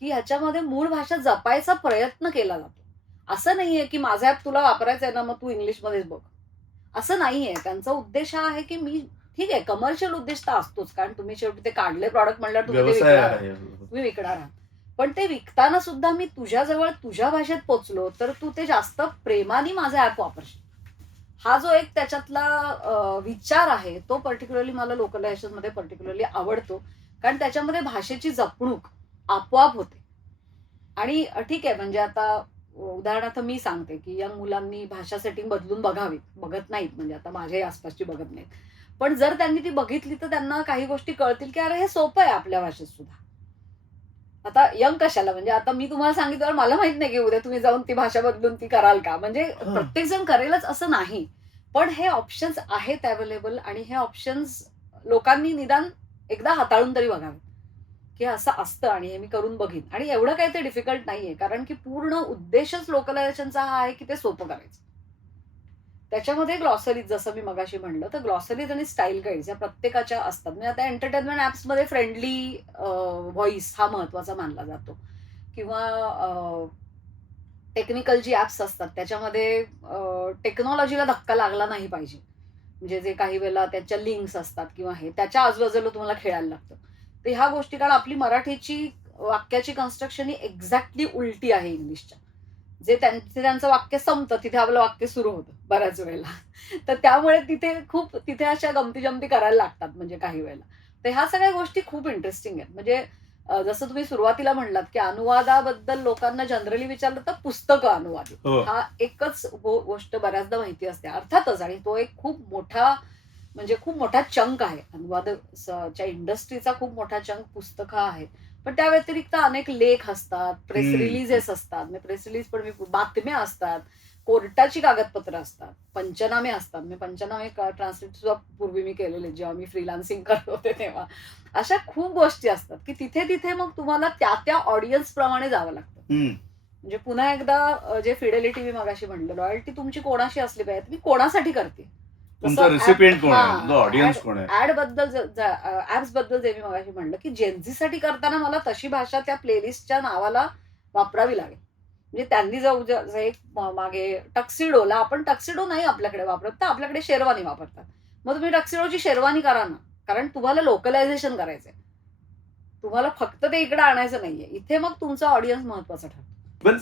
की ह्याच्यामध्ये मूळ भाषा जपायचा प्रयत्न केला जातो. असं नाहीये की माझा ऍप तुला वापरायचा आहे ना मग तू इंग्लिशमध्येच बघ, असं नाहीये. त्यांचा उद्देश हा आहे की मी ठीक आहे, कमर्शियल उद्देश तर असतोच, कारण तुम्ही शेवटी ते काढले प्रॉडक्ट म्हणल्यावर तुम्ही ते व्यवसाय विकणार, आहे. तुम्ही विकणार आहात. पण ते विकताना सुद्धा मी तुझ्याजवळ तुझ्या भाषेत पोचलो तर तू ते जास्त प्रेमाने माझा ऍप वापरशील. हा जो एक त्याच्यातला विचार आहे तो पर्टिक्युलरली मला लोकलायझेशन मध्ये पर्टिक्युलरली आवडतो, कारण त्याच्यामध्ये भाषेची जपणूक आपोआप होते. आणि ठीक आहे, म्हणजे आता उदाहरणार्थ मी सांगते की या मुलांनी भाषा सेटिंग बदलून बघावी, बघत नाहीत, म्हणजे आता माझ्याही आसपासची बघत नाहीत. पण जर त्यांनी ती बघितली तर त्यांना काही गोष्टी कळतील की अरे हे सोपं आहे आपल्या भाषेत सुद्धा. आता यंग कशाला, म्हणजे आता मी तुम्हाला सांगितल्यावर मला माहित नाही की उद्या तुम्ही जाऊन ती भाषा बदलून ती कराल का, म्हणजे प्रत्येक जण करेलच असं नाही. पण हे ऑप्शन्स आहेत अवेलेबल आणि हे ऑप्शन्स लोकांनी निदान एकदा हाताळून तरी बघावे की असं असतं आणि हे मी करून बघीन. आणि एवढं काही ते डिफिकल्ट नाहीये, कारण की पूर्ण उद्देशच लोकलायझेशनचा हा आहे की ते सोपं करायचं. त्याच्यामध्ये ग्लॉसरीज, जसं मी मगाशी म्हणलं, तर ग्लॉसरीज आणि स्टाईल गाईड्स या प्रत्येकाच्या असतात. म्हणजे आता एंटरटेनमेंट ऍप्समध्ये फ्रेंडली व्हॉइस हा महत्वाचा मानला जातो, किंवा टेक्निकल जी ऍप्स असतात त्याच्यामध्ये टेक्नॉलॉजीला धक्का लागला नाही पाहिजे. म्हणजे जे काही वेळेला त्याच्या लिंक्स असतात किंवा हे त्याच्या आजूबाजूला तुम्हाला खेळायला लागतं. तर ह्या गोष्टी, कारण आपली मराठीची वाक्याची कन्स्ट्रक्शन ही एक्झॅक्टली उलटी आहे इंग्लिशच्या. जे त्यांचं वाक्य संपतं तिथे आपलं वाक्य सुरू होतं बऱ्याच वेळेला. तर त्यामुळे तिथे अशा गमती जमती करायला लागतात म्हणजे काही वेळेला. तर ह्या सगळ्या गोष्टी खूप इंटरेस्टिंग आहेत. म्हणजे जसं तुम्ही सुरुवातीला म्हणलात की अनुवादाबद्दल लोकांना जनरली विचारलं तर पुस्तकं अनुवादित, हा एकच गोष्ट बऱ्याचदा माहिती असते अर्थातच. आणि तो एक खूप मोठा चंक आहे अनुवादाच्या इंडस्ट्रीचा, खूप मोठा चंक पुस्तकं आहे. पण त्या व्यतिरिक्त अनेक लेख असतात, प्रेस रिलीजेस असतात, प्रेस रिलीज पण बातम्या असतात, कोर्टाची कागदपत्र असतात, पंचनामे असतात. मी पंचनामे ट्रान्सलेट सुद्धा पूर्वी मी केलेले जेव्हा मी फ्रीलान्सिंग करत होते तेव्हा. अशा खूप गोष्टी असतात की तिथे मग तुम्हाला त्या ऑडियन्स प्रमाणे जावं लागतं. म्हणजे पुन्हा एकदा जे फिडेलिटी मी मगाशी म्हणलं, लॉयल्टी तुमची कोणाशी असली पाहिजे, तुम्ही कोणासाठी करते, रेसिपिएंट कोण आहे, ऑडियन्स कोण आहे. ऍड बद्दल ऍप्स बद्दल जे मी मगाशी म्हणलं की जेन्झीसाठी करताना मला तशी भाषा त्या प्लेलिस्टच्या नावाला वापरावी लागेल. म्हणजे त्यांनी जर एक मागे टक्सिडोला, आपण टक्सिडो नाही आपल्याकडे वापरत, तर आपल्याकडे शेरवानी वापरतात. मग तुम्ही टक्सिडोची शेरवानी करा ना, कारण तुम्हाला लोकलायझेशन करायचंय, तुम्हाला फक्त ते इकडे आणायचं नाहीये. इथे मग तुमचा ऑडियन्स महत्वाचा ठरतो. पण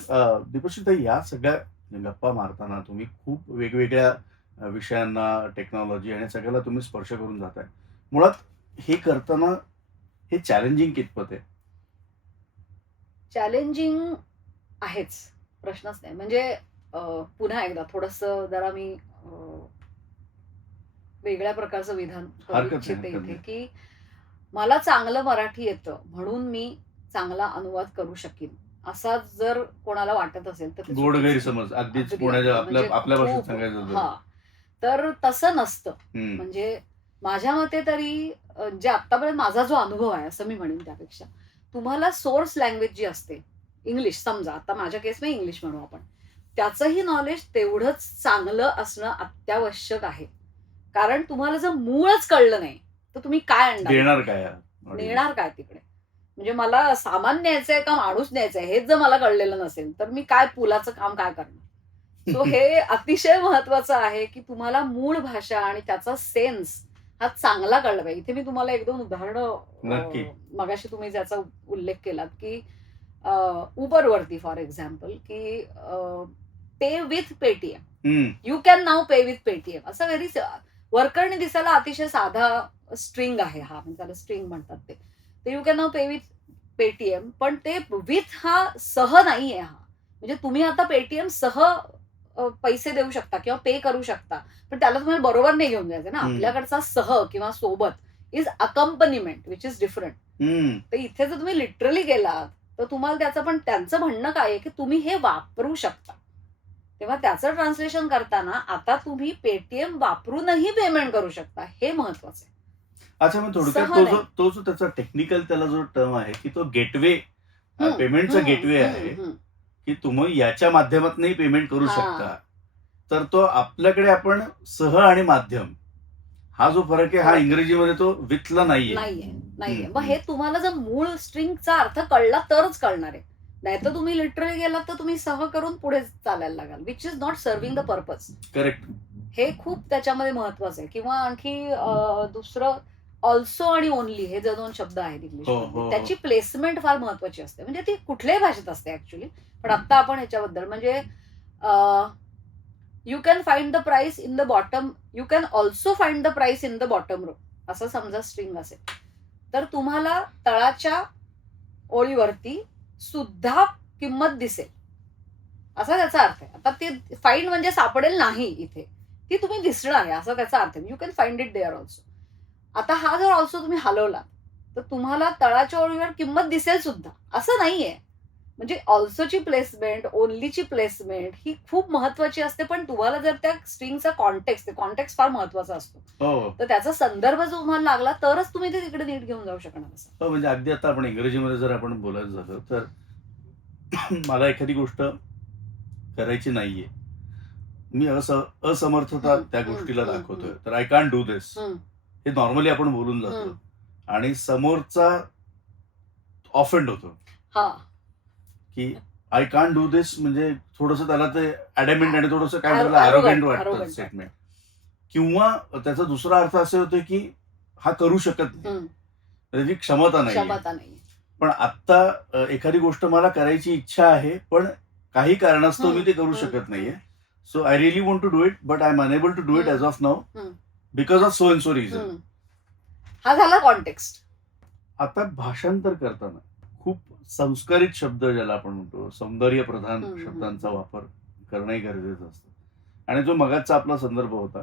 दीपश्री, या सगळ्या गप्पा मारताना तुम्ही खूप वेगवेगळ्या विषयांना, टेक्नॉलॉजी आणि सगळ्याला तुम्ही स्पर्श करून जाताय. मुळात हे करताना हे चॅलेंजिंग कितपत आहे? चॅलेंजिंग आहेच, प्रश्नच नाही. म्हणजे पुन्हा एकदा थोडंसं जरा मी वेगळ्या प्रकारचं विधान करू इच्छिते इथे, की मला चांगलं मराठी येतं म्हणून मी चांगला अनुवाद करू शकीन असा जर कोणाला वाटत असेल तर गोड गैरसमज अगदीच पुण्याच्या आपल्या भाषेत सांगायचं हा, तर तसं नसतं. म्हणजे माझ्या मते तरी जे आतापर्यंत माझा जो अनुभव आहे असं मी म्हणेन, त्यापेक्षा तुम्हाला सोर्स लँग्वेज जी असते इंग्लिश, समजा आता माझ्या केसमध्ये इंग्लिश म्हणू आपण, त्याचंही नॉलेज तेवढंच चांगलं असणं अत्यावश्यक आहे. कारण तुम्हाला जर मूळच कळलं नाही तर तुम्ही काय नेणार काय तिकडे. म्हणजे मला सामान न्यायचंय का माणूस न्यायचंय हेच जर मला कळलेलं नसेल तर मी काय पुलाचं काम काय करणार. सो हे अतिशय महत्वाचं आहे की तुम्हाला मूळ भाषा आणि त्याचा सेन्स हा चांगला कळला पाहिजे. इथे मी तुम्हाला एक दोन उदाहरणं, मगाशी तुम्ही ज्याचा उल्लेख केलात की उबरवरती फॉर एक्झाम्पल, की pay with Paytm, you can now pay with Paytm, असं व्हेरी वरकरने दिसायला अतिशय साधा स्ट्रिंग आहे हा, म्हणजे त्याला स्ट्रिंग म्हणतात ते. You can now pay with Paytm, पण ते विथ हा सह नाहीये हा. म्हणजे तुम्ही आता पेटीएम सह पैसे देऊ शकता किंवा पे करू शकता, पण त्याला तुम्हाला बरोबर नाही घेऊन जायचं ना. आपल्याकडचा सह किंवा सोबत इज अकंपनिमेंट विच इज डिफरंट. तर इथे जर तुम्ही लिटरली गेलात तर तुम्हाला त्याचं, पण त्यांचं म्हणणं काय आहे की तुम्ही हे वापरू शकता. तेव्हा त्याचं ट्रान्सलेशन करताना आता तुम्ही पेटीएम वापरूनही पेमेंट करू शकता, हे महत्वाचं आहे. अच्छा, मग थोडक्यात तो जो त्याचा टेक्निकल त्याला जो टर्म आहे की तो गेटवे, पेमेंटचा गेटवे आहे, की तुम्ही याच्या माध्यमातूनही पेमेंट करू हा. शकता. तर तो आपल्याकडे आपण सह आणि माध्यम हा जो फरक आहे हा फरक आहे. इंग्रजीमध्ये तो विथला नाहीये. नाहीये. हम्म, मग हे तुम्हाला जर मूळ स्ट्रिंगचा अर्थ कळला तरच कळणार आहे. नाहीतर तुम्ही लिटरली गेलात तर तुम्ही सह करून पुढे चालायला लागाल, which is not serving the purpose. Correct. हे खूप त्याच्यामध्ये महत्वाचं आहे. किंवा आणखी दुसरं ऑल्सो आणि ओनली हे जे 2 शब्द आहेत हो, इंग्लिशमध्ये, हो. त्याची प्लेसमेंट फार महत्वाची असते. म्हणजे ती कुठल्याही भाषेत असते ऍक्च्युली. पण आता आपण ह्याच्याबद्दल म्हणजे you can find the price in the bottom, you can also find the price in the bottom row, असं समजा स्ट्रिंग असेल तर तुम्हाला तळाच्या ओळीवरती सुद्धा किंमत दिसेल, असा त्याचा अर्थ आहे. आता ते फाइंड म्हणजे सापडेल नाही इथे, ती तुम्ही दिसणार आहे असा त्याचा अर्थ आहे. You can find it there also. आता हा जर ऑल्सो तुम्ही हलवला तर तुम्हाला तळाच्या ओळीवर किंमत दिसेल सुद्धा, असं नाहीये. म्हणजे ऑल्सोची प्लेसमेंट, ओनलीची प्लेसमेंट ही खूप महत्वाची असते. पण तुम्हाला जर त्या स्ट्रिंगचा कॉन्टेक्स्ट फार महत्वाचा असतो, हो तर त्याचा संदर्भ जो तुम्हाला लागला तरच तुम्ही ते तिकडे नीट घेऊन जाऊ शकणार. असं हो, म्हणजे अगदी आता आपण इंग्रजीमध्ये जर आपण बोलायचं झालं तर मला एखादी गोष्ट करायची नाहीये, मी असमर्थता त्या गोष्टीला दाखवतोय, तर आय कॅन्ट डू दिस, हे नॉर्मली आपण बोलून जातो आणि समोरचा ऑफेंड होतो हा की आय कॅन्ट डू दिस, म्हणजे थोडस त्याला ते ॲडॅमेंट आणि थोडस काय Arrogant त्याला ॲरोगंट वाटतं वाटतं. स्टेटमेंट. किंवा त्याचा दुसरा अर्थ असा होतो की हा करू शकत नाही, त्याची क्षमता नाही. क्षमता नाही. पण आता एखादी गोष्ट मला करायची इच्छा आहे पण काही कारणास्तव मी ते करू शकत नाहीये. So I really want to do it but I am unable to do it as of now because of so and so reason. हा झाला कॉन्टेक्स्ट. आता भाषांतर करताना खूप संस्कारित शब्द ज्याला आपण म्हणतो, सौंदर्य प्रधान शब्दांचा वापर करणंही गरजेचं असतं. आणि जो मगाचा आपला संदर्भ होता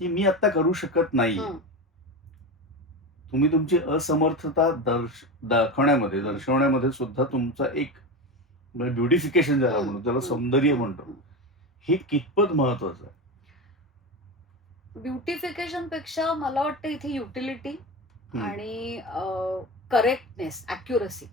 की मी आता करू शकत नाही, तुम्ही तुमची असमर्थता दर्शवण्यामध्ये सुद्धा तुमचा एक ब्युटिफिकेशन ज्याला म्हणतो, त्याला सौंदर्य म्हणतो, हे कितपत महत्वाचं आहे. ब्युटिफिकेशन पेक्षा मला वाटतं इथे युटिलिटी आणि करेक्टनेस, अॅक्युरसी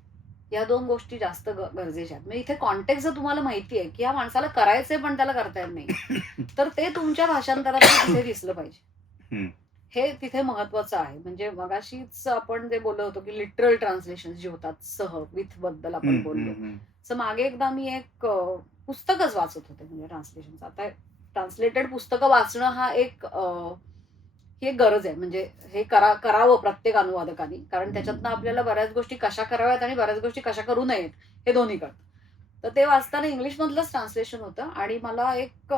या 2 गोष्टी जास्त गरजेच्या आहेत. म्हणजे इथे कॉन्टेक्स्ट जर तुम्हाला माहिती आहे की या माणसाला करायचंय पण त्याला करता येत नाही, तर ते तुमच्या भाषांतरात तिथे दिसलं पाहिजे. हे तिथे महत्वाचं आहे. म्हणजे मगाशीच आपण जे बोललो होतो की लिटरल ट्रान्सलेशन जे होतात सह विथ बद्दल आपण बोललो, तर मागे एकदा मी एक पुस्तकच वाचत होते म्हणजे ट्रान्सलेशनचं. आता ट्रान्सलेटेड पुस्तकं वाचणं हा एक ही एक गरज आहे. म्हणजे हे करावं प्रत्येक अनुवादकाने, कारण त्याच्यातनं आपल्याला बऱ्याच गोष्टी कशा कराव्यात आणि बऱ्याच गोष्टी कशा करू नयेत हे दोन्ही कळतं. तर ते वाचताना इंग्लिशमधलंच ट्रान्सलेशन होतं आणि मला एक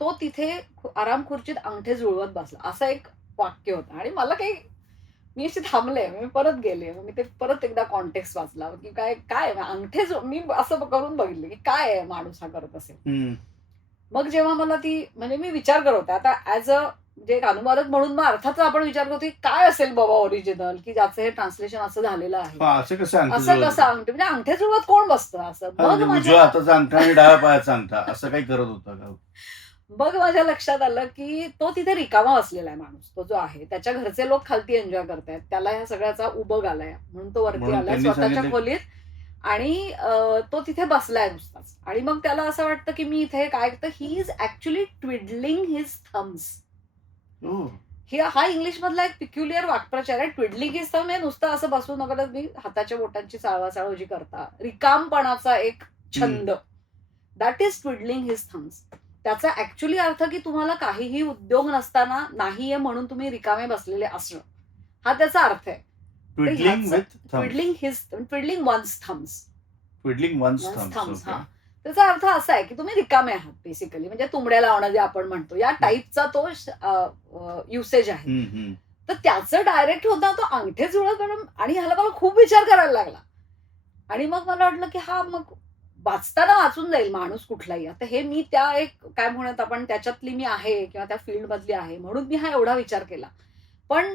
तो तिथे आराम खुर्चीत अंगठे जुळवत बसला असं एक वाक्य होतं. आणि मला काही, मी अशी थांबले, मी परत गेले, मी ते परत एकदा कॉन्टेक्स्ट वाचला की काय अंगठे मी असं करून बघितलं की काय आहे माणूस हा करत असेल. मग जेव्हा मला ती, म्हणजे मी विचार करत होते आता ऍज अ जे एक अनुवादक म्हणून, मग अर्थातच आपण विचार करतो की काय असेल बाबा ओरिजिनल की ज्याचं हे ट्रान्सलेशन असं झालेलं आहे. असं कसं अंगठे म्हणजे अंगठे जुळवत कोण बसतं असं. उजव्या हाताचा अंगठा आणि डाव्या पायाचा अंगठा असं काही करत होता का? मग माझ्या लक्षात आलं की तो तिथे रिकामा बसलेला आहे माणूस, तो जो आहे त्याच्या घरचे लोक खालती एन्जॉय करतायत, त्याला ह्या सगळ्याचा उबग आलाय म्हणून तो वरती आलाय स्वतःच्या खोलीत आणि तो तिथे बसलाय नुसताच. आणि मग त्याला असं वाटतं की मी इथे काय, तर he is actually twiddling his thumbs. हा इंग्लिश मधला एक पिक्युलियर वाक्प्रचार आहे. ट्विडलिंग हिज थम्स हे नुसतं असं बसून वगैरे मी हाताच्या बोटांची चाळवाचाळव जी करता, रिकामपणाचा एक छंद, दॅट इज ट्विडलिंग हिज थम्स. त्याचा ऍक्च्युली अर्थ की तुम्हाला काहीही उद्योग नसताना नाहीये म्हणून तुम्ही रिकामे बसलेले असणं, हा त्याचा अर्थ आहे. ट्विडलिंग वन्स थम्स. हा त्याचा अर्थ असा आहे की तुम्ही रिकामे आहात बेसिकली, म्हणजे तुंबड्या लावणं जे आपण म्हणतो या टाईपचा तो युसेज आहे. तर त्याचं डायरेक्ट होता तो अंगठे जुळत. आणि ह्याला मला खूप विचार करायला लागला आणि मग मला वाटलं की हा मग वाचताना वाचून जाईल माणूस कुठलाही. आता हे मी त्या एक काय म्हणत आपण त्याच्यातली मी आहे किंवा त्या फील्ड मधली आहे म्हणून मी हा एवढा विचार केला, पण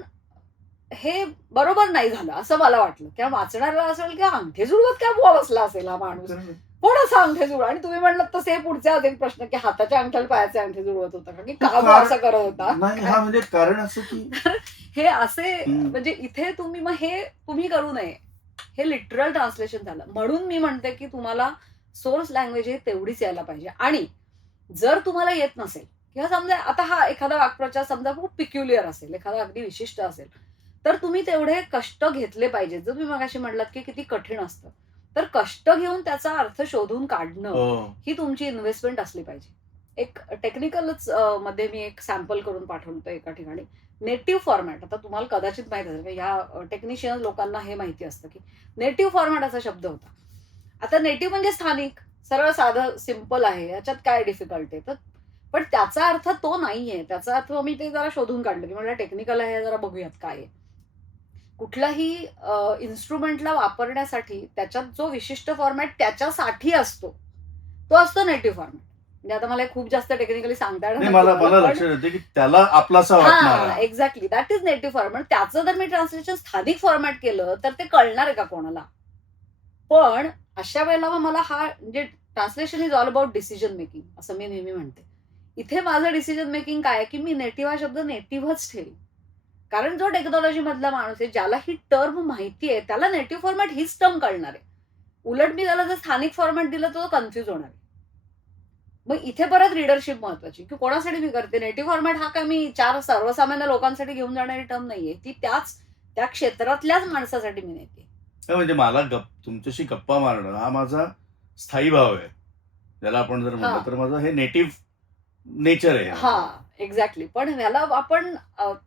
हे बरोबर नाही झालं असं मला वाटलं. किंवा वाचणाऱ्याला असं वाटलं की अंगठे जुळवत काय बुवा बसला असेल हा माणूस, कोण असं अंगठे जुळव. आणि तुम्ही म्हणलं तसं हे पुढचा एक प्रश्न की हाताच्या अंगठ्याला पायाचे अंगठे जुळवत होता का, की का असं करत होता. म्हणजे कारण असं की हे असे म्हणजे इथे तुम्ही मग हे तुम्ही करू नये, हे लिटरल ट्रान्सलेशन झालं. म्हणून मी म्हणते की तुम्हाला सोर्स लँग्वेज ही तेवढीच यायला पाहिजे. आणि जर तुम्हाला येत नसेल किंवा समजा आता हा एखादा वाक्प्रचार समजा खूप पिक्युलियर असेल, एखादा अगदी विशिष्ट असेल, तर तुम्ही तेवढे कष्ट घेतले पाहिजेत. जर तुम्ही मगाशी म्हटलात की किती कठीण असतं, तर कष्ट घेऊन त्याचा अर्थ शोधून काढणं हो. ही तुमची इन्व्हेस्टमेंट असली पाहिजे. एक टेक्निकलच मध्ये मी एक सॅम्पल करून पाठवलं होतं एका ठिकाणी. नेटिव्ह फॉर्मॅट, आता तुम्हाला कदाचित माहित असेल, ह्या टेक्निशियन लोकांना हे माहिती असतं की नेटिव्ह फॉर्मॅट असा शब्द होता. आता नेटिव्ह म्हणजे स्थानिक, सरळ साधं सिंपल आहे, याच्यात काय डिफिकल्ट आहे. तर पण त्याचा अर्थ तो नाहीये. त्याचा अर्थ मी ते जरा शोधून काढलं की मला टेक्निकल आहे, जरा बघूयात काय आहे. कुठल्याही इन्स्ट्रुमेंटला वापरण्यासाठी त्याच्यात जो विशिष्ट फॉर्मॅट त्याच्यासाठी असतो, तो असतो नेटिव्ह फॉर्मॅट. म्हणजे आता मला हे खूप जास्त टेक्निकली सांगता येणार नाही, नाही मला तुम्हाला, पण लक्षात येते की त्याला आपलासा वाटणारा. हां, exactly. That is native format. त्याचं जर मी ट्रान्सलेशन स्थानिक फॉर्मॅट केलं, तर ते कळणार आहे का कोणाला? पण अशा वेळेला मग मला हा म्हणजे translation is all about decision making असं मी नेहमी म्हणते. इथे माझं डिसिजन मेकिंग काय आहे, की मी नेटिव्ह हा शब्द नेटिव्हच ठेवेन. कारण जो टेक्नॉलॉजी मधला माणूस आहे, ज्याला ही टर्म माहिती आहे, त्याला नेटिव्ह फॉर्मॅट हीच टर्म कळणार आहे. उलट मी त्याला जर स्थानिक फॉर्मॅट दिलं, तर तो कन्फ्युज होणार आहे. मग इथे परत रीडरशिप महत्वाची, की कोणासाठी मी करते. नेटिव्ह फॉर्मॅट हा काय मी 4 सर्वसामान्य लोकांसाठी घेऊन जाणारी टर्म नाहीये. ती त्या क्षेत्रातल्याच माणसासाठी मी नेते. नाही, म्हणजे मला तुमच्याशी गप्पा मारणं हा माझा स्थायी भाव आहे. त्याला आपण जर म्हटलं हां. तर माझं हे नेटिव्ह नेचर आहे. हां, एक्झॅक्टली. पण ह्याला आपण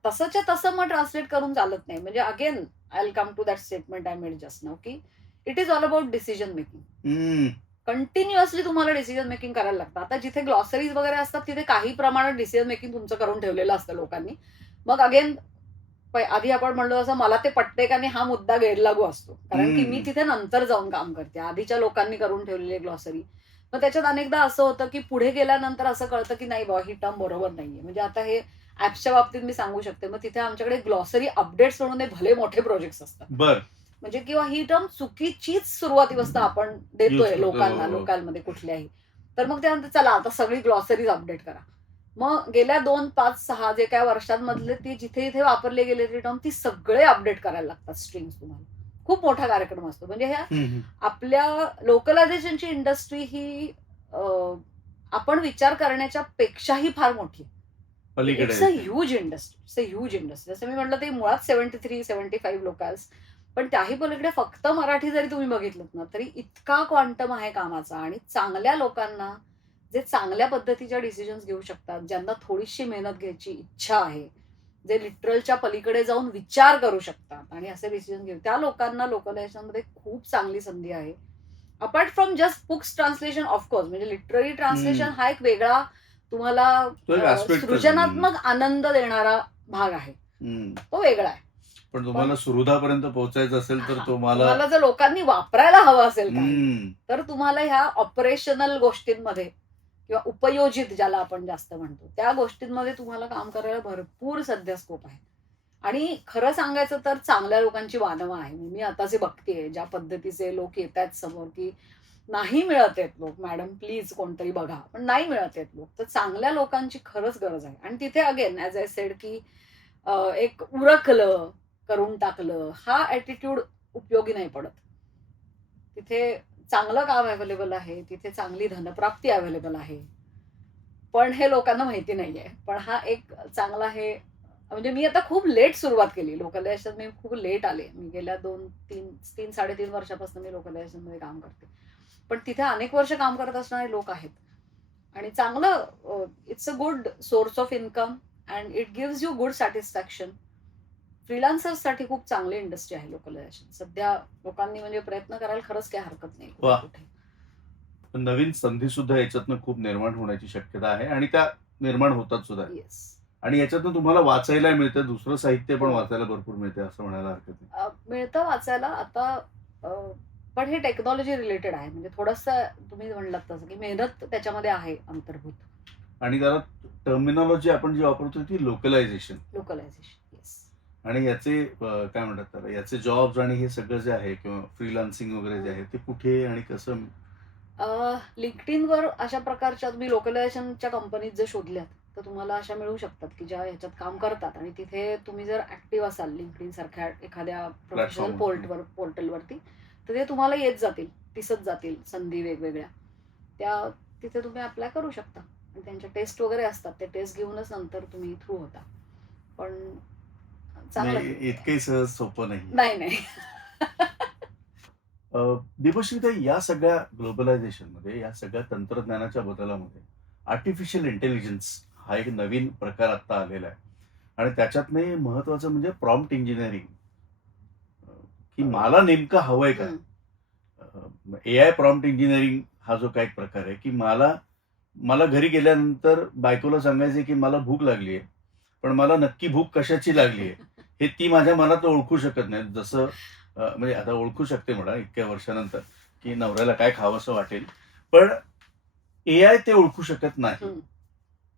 तसंच्या तसं मग ट्रान्सलेट करून चालत नाही. म्हणजे again I will come to that statement I made just now, की it is all about decision making. Hmm. Continuously तुम्हाला डिसिजन मेकिंग करायला लागतं. आता जिथे ग्लॉसरीज वगैरे असतात, तिथे काही प्रमाणात डिसिजन मेकिंग तुमचं करून ठेवलेलं असतं लोकांनी. मग अगेन आधी आपण म्हणलो असं मला ते पटते का नाही हा मुद्दा गैरलागू असतो. कारण की मी तिथे नंतर जाऊन काम करते. आधीच्या लोकांनी करून ठेवलेली ग्लॉसरी. मग त्याच्यात अनेकदा असं होतं, की पुढे गेल्यानंतर असं कळतं, की नाही बाबा ही टर्म बरोबर नाहीये. म्हणजे आता हे ॲप्सच्या बाबतीत मी सांगू शकते. मग तिथे आमच्याकडे ग्लॉसरी अपडेट्स म्हणून हे भले मोठे प्रोजेक्ट्स असतात. बर. म्हणजे किंवा ही टर्म चुकीचीच सुरुवातीपासून आपण देतोय करतो. लोकांना, लोकलमध्ये कुठल्याही. तर मग ते म्हणतात चला आता सगळी ग्लॉसरीज अपडेट करा. मग गेल्या 2, 5, 6 जे काही वर्षांमधले ते जिथे-जिथे वापरले गेले ते टर्म ती सगळे अपडेट करायला लागतात स्ट्रिंग्स तुम्हाला. खूप मोठा कार्यक्रम असतो. म्हणजे ह्या आपल्या लोकलायझेशनची इंडस्ट्री ही आपण विचार करण्याच्या पेक्षाही फार मोठी आहे. पलीकडे it's a huge industry. It's a huge industry. जसं मी म्हटलं ते मुळात 73-75 लोकल्स. पण त्याही पलीकडे फक्त मराठी जरी तुम्ही बघितलं ना, तरी इतका क्वांटम आहे कामाचा आणि चांगल्या लोकांना जे चांगल्या पद्धतीच्या डिसिजन्स घेऊ शकतात, ज्यांना थोडीशी मेहनत घ्यायची इच्छा आहे, जे लिटरलच्या पलीकडे जाऊन विचार करू शकतात आणि असे डिसिजन घेऊ, त्या लोकांना लोकलायझेशनमध्ये खूप चांगली संधी आहे. Apart from just books translation of course, म्हणजे लिटररी ट्रान्सलेशन हा एक वेगळा तुम्हाला तो एक aspect आहे. सृजनात्मक आनंद देणारा भाग आहे. तो वेगळा आहे. पण तुम्हाला सुहृदापर्यंत पोहोचायचं असेल तर तुम्हाला जर लोकांनी वापरायला हवं असेल काय, तर तुम्हाला ह्या ऑपरेशनल गोष्टींमध्ये किंवा उपयोजित ज्याला आपण जास्त म्हणतो, त्या गोष्टींमध्ये तुम्हाला काम करायला भरपूर सध्या स्कोप आहे. आणि खरं सांगायचं तर चांगल्या लोकांची वानवा आहे. मी आता जे बघतेय ज्या पद्धतीचे लोक येत आहेत समोर, की नाही मिळत आहेत लोक, मॅडम प्लीज कोणतरी बघा, पण नाही मिळत आहेत लोक. तर चांगल्या लोकांची खरंच गरज आहे. आणि तिथे अगेन ऍज आय सेड, की एक उरकलं, करून टाकलं हा ऍटिट्यूड उपयोगी नाही पडत. तिथे चांगलं काम अवेलेबल आहे, तिथे चांगली धनप्राप्ती अवेलेबल आहे. पण हे लोकांना माहिती नाहीये. पण हा एक चांगला हे म्हणजे मी आता खूप लेट सुरुवात केली. लोकलायझेशन मी खूप लेट आले. मी गेल्या 3-3.5 वर्षापासून मी लोकलायझेशनमध्ये काम करते. पण तिथे अनेक वर्ष काम करत असणारे लोक आहेत. आणि चांगलं it's a good source of income and it gives you good satisfaction. फ्रीलान्सर्ससाठी खूप चांगली इंडस्ट्री आहे लोकलायझेशन. सध्या लोकांनी म्हणजे प्रयत्न करायला खरंच काही हरकत नाही वा. कुठे. पण नवीन संधी सुद्धा याच्यातनं खूप निर्माण होण्याची शक्यता आहे आणि त्या निर्माण होतात सुद्धा. येस. आणि याच्यातनं तुम्हाला वाचायला मिळतं, दुसरं साहित्य पण हो. वाचायला भरपूर मिळते असं म्हणायला हरकत नाही. मिळतं वाचायला आता. पण हे टेक्नॉलॉजी रिलेटेड आहे. म्हणजे थोडंसं तुम्ही म्हणलात तसं, की मेहनत त्याच्यामध्ये आहे अंतर्भूत. आणि त्याला टर्मिनॉलॉजी आपण जी वापरतो ती लोकलायझेशन. येस. आणि याचे काय म्हणतात त्याला, याचे जॉब्स आणि हे सगळं जे आहे किंवा फ्रीलान्सिंग वगैरे जे आहे ते कुठे आणि कसं. लिंक्डइनवर अशा प्रकारच्या तुम्ही लोकलायझेशनच्या कंपनीत जर शोधल्यात, तर तुम्हाला अशा मिळू शकतात, की ज्या ह्याच्यात काम करतात. आणि तिथे तुम्ही जर ऍक्टिव्ह असाल लिंक्डइन सारख्या एखाद्या प्रोफेशनल Platform. पोर्टलवरती, तर ते तुम्हाला येत जातील. दिसत जातील संधी वेगवेगळ्या, त्या तिथे तुम्ही अप्लाय करू शकता. आणि त्यांच्या टेस्ट वगैरे असतात, ते टेस्ट घेऊनच नंतर तुम्ही थ्रू होता. पण चांगलं म्हणजे इतकंही सहज सोपं नाही. नाही नाही. दीपश्रीताई, या सगळ्या ग्लोबलायझेशनमध्ये, या सगळ्या तंत्रज्ञानाच्या बदलामध्ये आर्टिफिशियल इंटेलिजन्स हा एक नवीन प्रकार आता आलेला आहे. आणि त्याच्यातनं महत्वाचं म्हणजे प्रॉम्प्ट इंजिनिअरिंग, की मला नेमकं हवंय काय. एआय प्रॉम्प्ट इंजिनिअरिंग हा जो काही प्रकार आहे, की मला घरी गेल्यानंतर बायकोला सांगायचं की मला भूक लागली आहे, पण मला नक्की भूक कशाची लागली आहे हे ती माझ्या मनात ओळखू शकत नाही. जसं म्हणजे आता ओळखू शकते म्हणा इतक्या वर्षानंतर, की नवऱ्याला काय खावंसं वाटेल, पण एआय ते ओळखू शकत नाही. हम्म.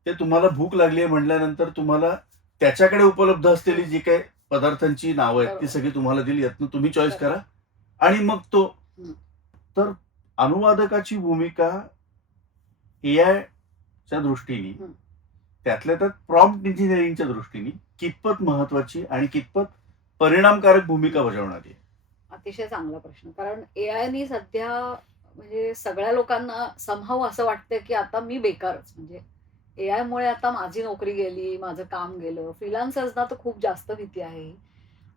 ते तुम्हाला भूक लागली आहे म्हटल्यानंतर तुम्हाला त्याच्याकडे उपलब्ध असलेली जी काही पदार्थांची नावं आहेत ती बरोबर. सगळी तुम्हाला दिली, यातनं तुम्ही चॉईस करा आणि मग तो. हम्म. तर अनुवादकाची भूमिका एआयच्या दृष्टीने, हम्म. त्यातल्या त्यात प्रॉम्प्ट इंजिनिअरिंगच्या दृष्टीने कितपत महत्वाची आणि कितपत परिणामकारक भूमिका बजावणारी आहे. अतिशय चांगला प्रश्न. कारण एआयनी सध्या म्हणजे सगळ्या लोकांना समहाऊ असं वाटतं की आता मी बेकारच, म्हणजे एआय मुळे आता माझी नोकरी गेली, माझं काम गेलं. फ्रीलान्सर्सना तर खूप जास्त भीती आहे.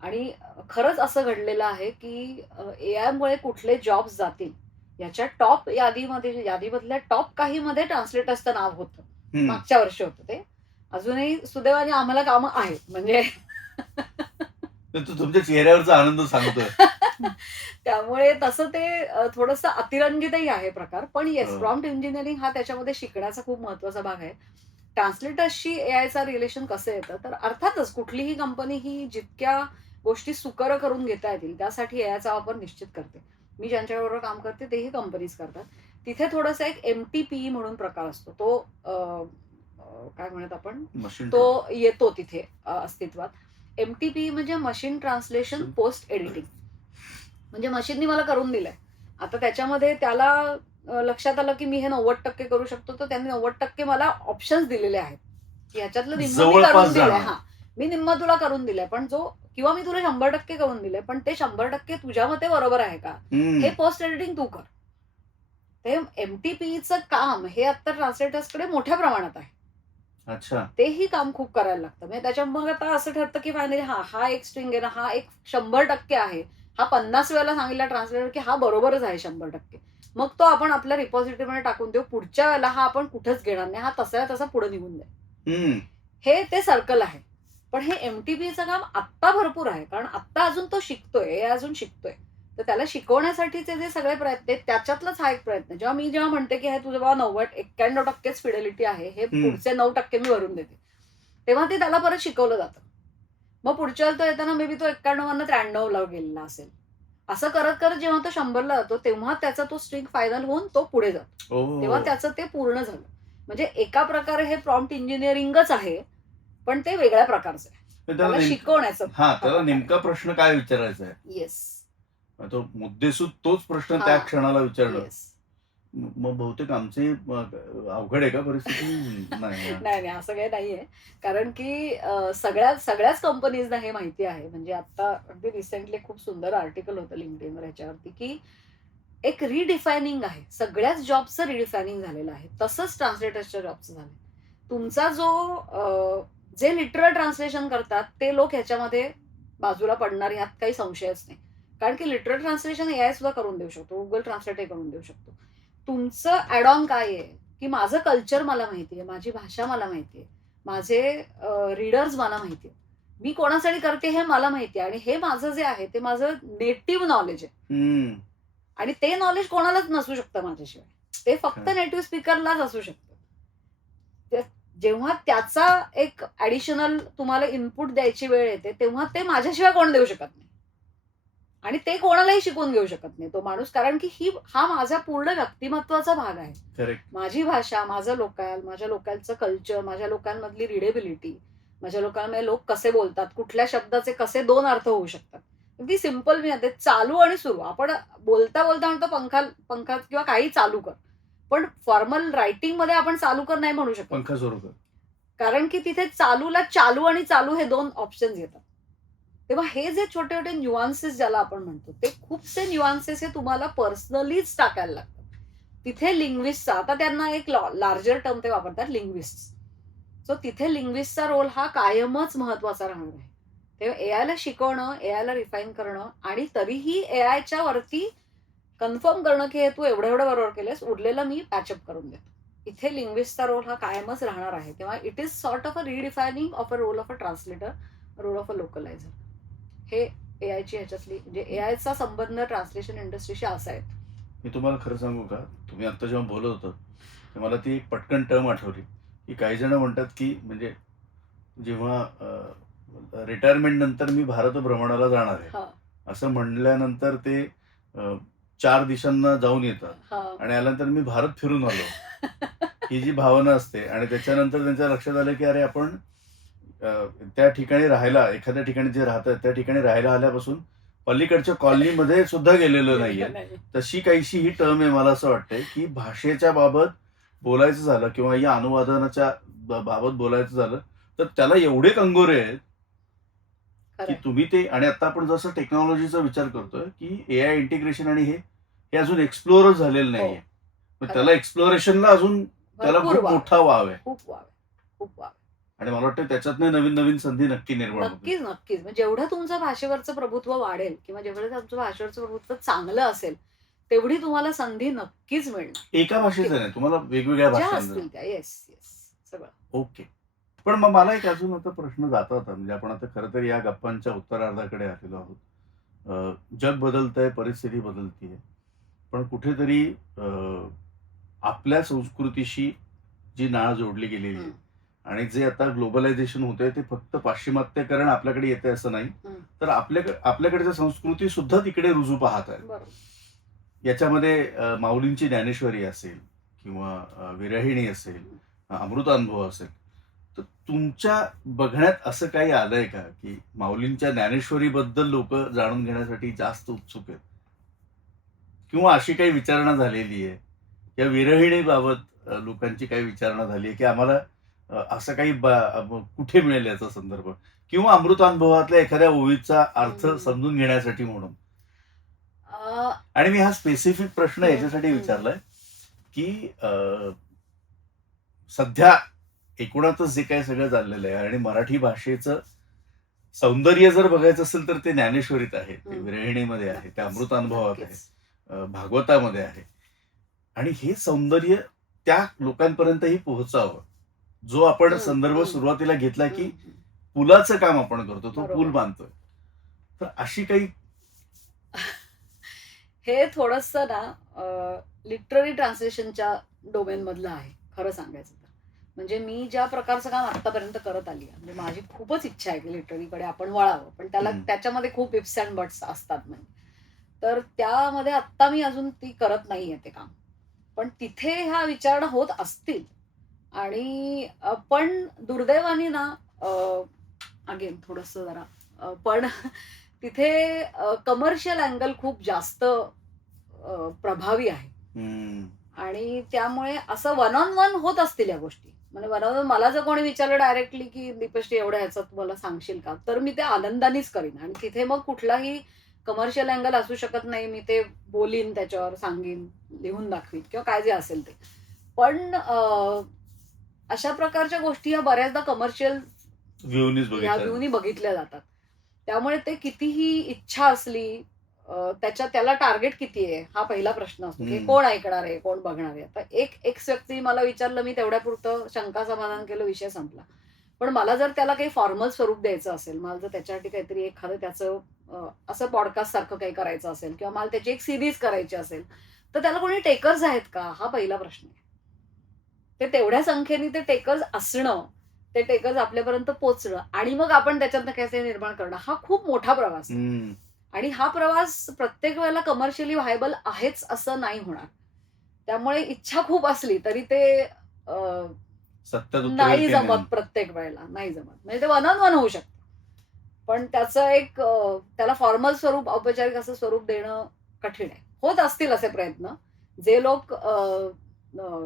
आणि खरंच असं घडलेलं आहे की एआय मुळे कुठले जॉब्स जातील याच्या टॉप यादीमधल्या टॉप काही मध्ये ट्रान्सलेटर्सचं नाव होतं. मागच्या वर्षी होतं ते. अजूनही सुदैवाने आम्हाला कामं आहेत म्हणजे. तर तो तुमच्या चेहऱ्यावरचा आनंद सांगतोय. त्यामुळे तसं ते थोडंसं अतिरंजितही आहे प्रकार. पण येस, हो. प्रॉम्प्ट इंजिनिअरिंग हा त्याच्यामध्ये शिकण्याचा खूप महत्वाचा भाग आहे. ट्रान्सलेटर्सशी एआयचा रिलेशन कसं येतं, तर अर्थातच कुठलीही कंपनी ही जितक्या गोष्टी सुकर करून घेता येतील त्यासाठी एआयचा वापर निश्चित करते. मी ज्यांच्याबरोबर काम करते तेही कंपनीज करतात. तिथे थोडंसं एक MTPE म्हणून प्रकार असतो, तो काय म्हणत आपण, मशीन तो येतो तिथे अस्तित्वात. MTPE म्हणजे मशीन ट्रान्सलेशन पोस्ट एडिटिंग. म्हणजे मशीननी मला करून दिलंय. आता त्याच्यामध्ये त्याला लक्षात आलं की मी हे 90% करू शकतो, तर त्यांनी 90% मला ऑप्शन्स दिलेले आहेत की ह्याच्यातलं निम्म मी जवळपास करून दिलंय. जाणं. हा, मी निम्म तुला करून दिलंय, पण जो किंवा मी तुला 100% करून दिलंय, पण ते 100% तुझ्या मते बरोबर आहे का हे पोस्ट एडिटिंग तू कर. ते MTPEचं काम हे आता ट्रान्सलेटर्सकडे मोठ्या प्रमाणात आहे. अच्छा. तेही काम खूप करायला लागतं. म्हणजे त्याच्या मग आता असं ठरतं की फायनली हा एक स्ट्रिंग आहे ना, हा एक 100% आहे. हा 50 वेळेला सांगितला ट्रान्सलेटर की हा बरोबरच आहे 100%. मग तो आपण आपल्या रिपॉझिटरीमध्ये टाकून देऊ. पुढच्या वेळेला हा आपण कुठेच घेणार नाही. हा तसा तसा पुढे निघून जाईल. हे ते सर्कल आहे. पण हे MTPचं काम आत्ता भरपूर आहे. कारण आत्ता अजून तो शिकतोय, अजून शिकतोय. तर त्याला शिकवण्यासाठीचे जे सगळे प्रयत्न आहेत त्याच्यातलाच हा एक प्रयत्न. जेव्हा म्हणते की हे तुझं बाबा 91%च फिडेलिटी आहे, हे पुढचे 9% मी भरून देते, तेव्हा ते त्याला परत शिकवलं जातं. मग पुढच्या वेळेला तो येताना मे बी तो 91 वरनं 93 ला गेलेला असेल. असं करत करत जेव्हा तो 100 ला जातो तेव्हा त्याचा तो स्ट्रिंग फायनल होऊन तो पुढे जातो. तेव्हा त्याचं ते पूर्ण झालं. म्हणजे एका प्रकारे हे प्रॉम्प्ट इंजिनिअरिंगच आहे, पण ते वेगळ्या प्रकारचं आहे. त्याला शिकवण्याचं. त्याला नेमका प्रश्न काय विचारायचा आहे, येस, तो मुद्देसूद तोच प्रश्न त्या क्षणाला विचारणं. येस. मग बहुतेक आमचे अवघड आहे का परिस्थिती? नाही. नाही असं काही नाहीये. कारण की सगळ्याच कंपनीजना हे माहिती आहे. म्हणजे आता अगदी रिसेंटली खूप सुंदर आर्टिकल होतं लिंक्डइनवर ह्याच्यावरती की एक रिडिफायनिंग आहे. सगळ्याच जॉबचं रिडिफायनिंग झालेलं आहे. तसंच ट्रान्सलेटर्सच्या जॉबचं झालं. तुमचा जो जे लिटरल ट्रान्सलेशन करतात ते लोक ह्याच्यामध्ये बाजूला पडणार ह्यात काही संशयच नाही. कारण की लिटरल ट्रान्सलेशन एआय सुद्धा करून देऊ शकतो, गुगल ट्रान्सलेटही करून देऊ शकतो. तुमचं ऍड ऑन काय आहे की माझं कल्चर मला माहिती आहे, माझी भाषा मला माहिती आहे, माझे रीडर्स मला माहिती आहे, मी कोणासाठी करते हे मला माहिती आहे, आणि हे माझं जे आहे ते माझं नेटिव्ह नॉलेज आहे. आणि ते नॉलेज कोणालाच नसू शकतं माझ्याशिवाय. ते फक्त नेटिव्ह स्पीकरलाच असू शकतं. जेव्हा त्याचा एक ऍडिशनल तुम्हाला इनपुट द्यायची वेळ येते तेव्हा ते माझ्याशिवाय कोण देऊ शकत नाही. आणि ते कोणालाही शिकवून घेऊ शकत नाही तो माणूस. कारण की हा माझा पूर्ण व्यक्तिमत्वाचा भाग आहे. माझी भाषा, माझं लोकल, माझ्या लोकलचं कल्चर, माझ्या लोकांमधली रिडेबिलिटी, माझ्या लोकांमध्ये लोक कसे बोलतात, कुठल्या शब्दाचे कसे 2 अर्थ होऊ शकतात. अगदी सिंपल मी म्हणते, चालू आणि सुरू. आपण बोलता बोलता म्हणतो पंखा किंवा काही चालू कर, पण फॉर्मल रायटिंग मध्ये आपण चालू कर नाही म्हणू शकत, पंखा सुरू कर. कारण की तिथे चालूला चालू आणि चालू हे 2 ऑप्शन्स येतात. तेव्हा हे जे छोटे छोटे न्युआन्सेस ज्याला आपण म्हणतो, ते खूपसे न्युआन्सेस हे तुम्हाला पर्सनलीच टाकायला लागतात. तिथे लिंग्विस्टचा, आता त्यांना एक लार्जर टर्म ते वापरतात, लिंग्विस्ट. सो तिथे लिंग्विस्टचा रोल हा कायमच महत्वाचा राहणार आहे. तेव्हा एआयला शिकवणं, एआयला रिफाईन करणं आणि तरीही एआयच्या वरती कन्फर्म करणं की हे तू एवढं एवढं बरोबर केलंस, उरलेलं मी पॅचअप करून देतो. इथे लिंग्विस्टचा रोल हा कायमच राहणार आहे. तेव्हा it is sort of a redefining of a role of a translator, role of a localiser. हे एआयची ह्याच्यातली, म्हणजे एआयचा संबंध ट्रान्सलेशन इंडस्ट्रीशी असा आहे. मी तुम्हाला खरं सांगू का, तुम्ही आता जेव्हा बोलत होता तेव्हा मला ती एक पटकन टर्म आठवली की काही जण म्हणतात की म्हणजे जेव्हा रिटायरमेंट नंतर मी भारत भ्रमणाला जाणार आहे हा, असं म्हणल्यानंतर ते 4 दिशांना जाऊन येतात हा. आणि आल्यानंतर मी भारत फिरून आलो, ही जी भावना असते. आणि त्याच्यानंतर त्यांच्या लक्षात आलं की अरे आपण त्या ठिकाणी राहायला, एखाद्या ठिकाणी जे राहतात त्या ठिकाणी राहायला आल्यापासून पलीकडच्या कॉलनीमध्ये सुद्धा गेलेलो नाहीये. नाही. तशी काहीशी ही टर्म आहे. मला असं वाटतंय की भाषेच्या बाबत बोलायचं झालं किंवा या अनुवादनाच्या बाबत बोलायचं झालं तर त्याला एवढे कंगोरे आहेत की खरंय. तुम्ही ते. आणि आता आपण जसं टेक्नॉलॉजीचा विचार करतोय की एआय इंटिग्रेशन आणि हे अजून एक्सप्लोरच झालेलं नाहीये. मग खरं. त्याला एक्सप्लोरेशनला अजून त्याला भरपूर खूप वाव. मोठा वाव आहे. खूप वाव, खूप वाव. आणि मला वाटतं त्याच्यातनं नवीन नवीन संधी नक्की निर्माण होतील. नक्कीच नक्कीच. म्हणजे जेवढं तुमचं भाषेवरचं प्रभुत्व वाढेल किंवा जेवढं तुमचं भाषेवरचं प्रभुत्व चांगलं असेल, तेवढी तुम्हाला संधी नक्कीच मिळणार. एका भाषेचं नाही, तुम्हाला वेगवेगळ्या ज्या भाषांचं. असतील त्या. येस येस, सगळं. ओके. पण मग मला एक अजून आता प्रश्न जाता होता, म्हणजे आपण आता खरं तर या गप्पांच्या उत्तरार्धाकडे आलेलो आहोत. जग बदलतंय, परिस्थिती बदलतीये, पण कुठेतरी आपल्या संस्कृतीशी जी नाळ जोडली गेलेली आहे आणि जे आता ग्लोबलायझेशन होतंय ते फक्त पाश्चिमात्यकरण आपल्याकडे येते असं नाही, तर आपल्याकडच्या संस्कृती सुद्धा तिकडे रुजू पाहत आहे. बरोबर. याच्यामध्ये माऊलींची ज्ञानेश्वरी असेल किंवा विरहिणी असेल, अमृतानुभव असेल, तर तुमच्या बघण्यात असं काही आलंय का की माऊलींच्या ज्ञानेश्वरीबद्दल लोक जाणून घेण्यासाठी जास्त उत्सुक आहेत, किंवा अशी काही विचारणा झालेली आहे या विरहिणीबाबत लोकांची काही विचारणा झाली आहे की आम्हाला असं काही कुठे मिळेल याचा संदर्भ, किंवा अमृतानुभवातल्या एखाद्या ओळीचा अर्थ समजून घेण्यासाठी म्हणून. आणि मी हा स्पेसिफिक प्रश्न याच्यासाठी विचारलाय की सध्या एकूणातच जे काही सगळं चाललेलं आहे आणि मराठी भाषेचं सौंदर्य जर बघायचं असेल तर ते ज्ञानेश्वरीत आहे, ते विरहिणीमध्ये आहे, त्या अमृतानुभवात आहे, भागवतामध्ये आहे. आणि हे सौंदर्य त्या लोकांपर्यंतही पोहोचावं, जो आपण संदर्भ सुरुवातीला घेतला की पुलाचं काम आपण करतो, तो पूल बांधतोय, तर अशी काही. हे थोडस ना लिटररी ट्रान्सलेशनच्या डोमेन मधलं आहे खरं सांगायचं तर. म्हणजे मी ज्या प्रकारचं काम आतापर्यंत करत आली आहे, म्हणजे माझी खूपच इच्छा आहे की लिटररीकडे आपण वळावं, पण त्याच्यामध्ये खूप इफ्स अँड बट्स असतात. म्हणजे तर त्यामध्ये आत्ता मी अजून ती करत नाहीये ते काम, पण तिथे ह्या विचारणा होत असतील. आणि पण दुर्दैवाने ना अगेन थोडस जरा पण तिथे कमर्शियल अँगल खूप जास्त प्रभावी आहे. आणि त्यामुळे असं वन ऑन वन होत असतील या गोष्टी. म्हणजे वन ऑन वन मला जर कोणी विचारलं डायरेक्टली की दीपश्री एवढ्या ह्याचं तुम्हाला सांगशील का, तर मी ते आनंदानेच करीन. आणि तिथे मग कुठलाही कमर्शियल अँगल असू शकत नाही. मी ते बोलीन, त्याच्यावर सांगीन, लिहून दाखवीन किंवा काय जे असेल ते. पण अशा प्रकारच्या गोष्टी या बऱ्याचदा कमर्शियल व्ह्यूनी बघितल्या जातात. त्यामुळे ते कितीही इच्छा असली, त्याला टार्गेट किती आहे हा पहिला प्रश्न असतो की कोण ऐकणार आहे, कोण बघणार आहे. आता एक व्यक्ती मला विचारलं, मी तेवढ्यापुरतं शंका समाधान केलं, विषय संपला. पण मला जर त्याला काही फॉर्मल स्वरूप द्यायचं असेल, मला जर त्याच्यासाठी काहीतरी एखादं त्याचं असं पॉडकास्ट सारखं काही करायचं असेल किंवा मला त्याची एक सिरीज करायची असेल, तर त्याला कोणी टेकर्स आहेत का हा पहिला प्रश्न आहे. ते तेवढ्या संख्येने ते टेकर्स असणं, ते टेकर्स आपल्यापर्यंत पोहोचणं आणि मग आपण त्याच्यातनं काहीतरी निर्माण करणं, हा खूप मोठा प्रवास आहे. आणि हा प्रवास प्रत्येक वेळेला कमर्शियली व्हायबल आहेच असं नाही होणार. त्यामुळे इच्छा खूप असली तरी ते नाही जमत, प्रत्येक वेळेला नाही जमत. म्हणजे ते वन ऑन वन होऊ शकतं, पण त्याचं एक त्याला फॉर्मल स्वरूप, औपचारिक असं स्वरूप देणं कठीण आहे. होत असतील असे प्रयत्न. जे लोक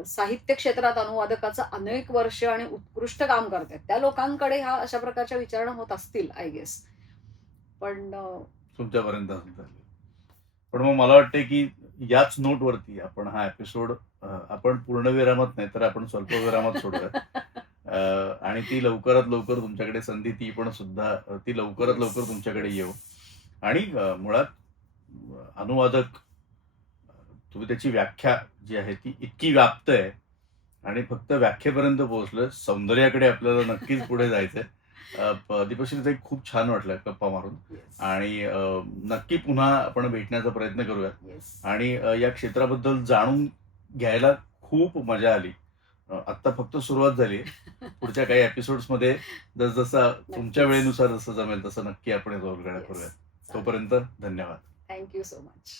साहित्य क्षेत्रात अनुवादकाचं अनेक वर्ष आणि उत्कृष्ट काम करतात त्या लोकांकडे ह्या अशा प्रकारच्या विचारणा होत असतील, आय गेस. पण तुमच्यापर्यंत अजून झाली. पण मग मला वाटते की याच नोटवरती आपण हा एपिसोड आपण पूर्णविरामात नाही तर आपण स्वल्पविरामात सोडूया. आणि ती लवकरात लवकर तुमच्याकडे संधी ती पण सुद्धा ती लवकरात लवकर तुमच्याकडे येऊ. आणि मुळात अनुवादक तुम्ही त्याची व्याख्या जी आहे ती इतकी व्याप्त आहे आणि फक्त व्याख्येपर्यंत पोहोचलोय. सौंदर्याकडे आपल्याला नक्कीच पुढे जायचंय. दीपश्री ताई, खूप छान वाटलं गप्पा मारून. येस आणि नक्की पुन्हा आपण भेटण्याचा प्रयत्न करूया. येस आणि या क्षेत्राबद्दल जाणून घ्यायला खूप मजा आली. आत्ता फक्त सुरुवात झाली. पुढच्या काही एपिसोड्समध्ये जसजसं तुमच्या वेळेनुसार जसं जमेल तसं नक्की आपण याचा उलगडा करूया. तोपर्यंत धन्यवाद. Thank you so much.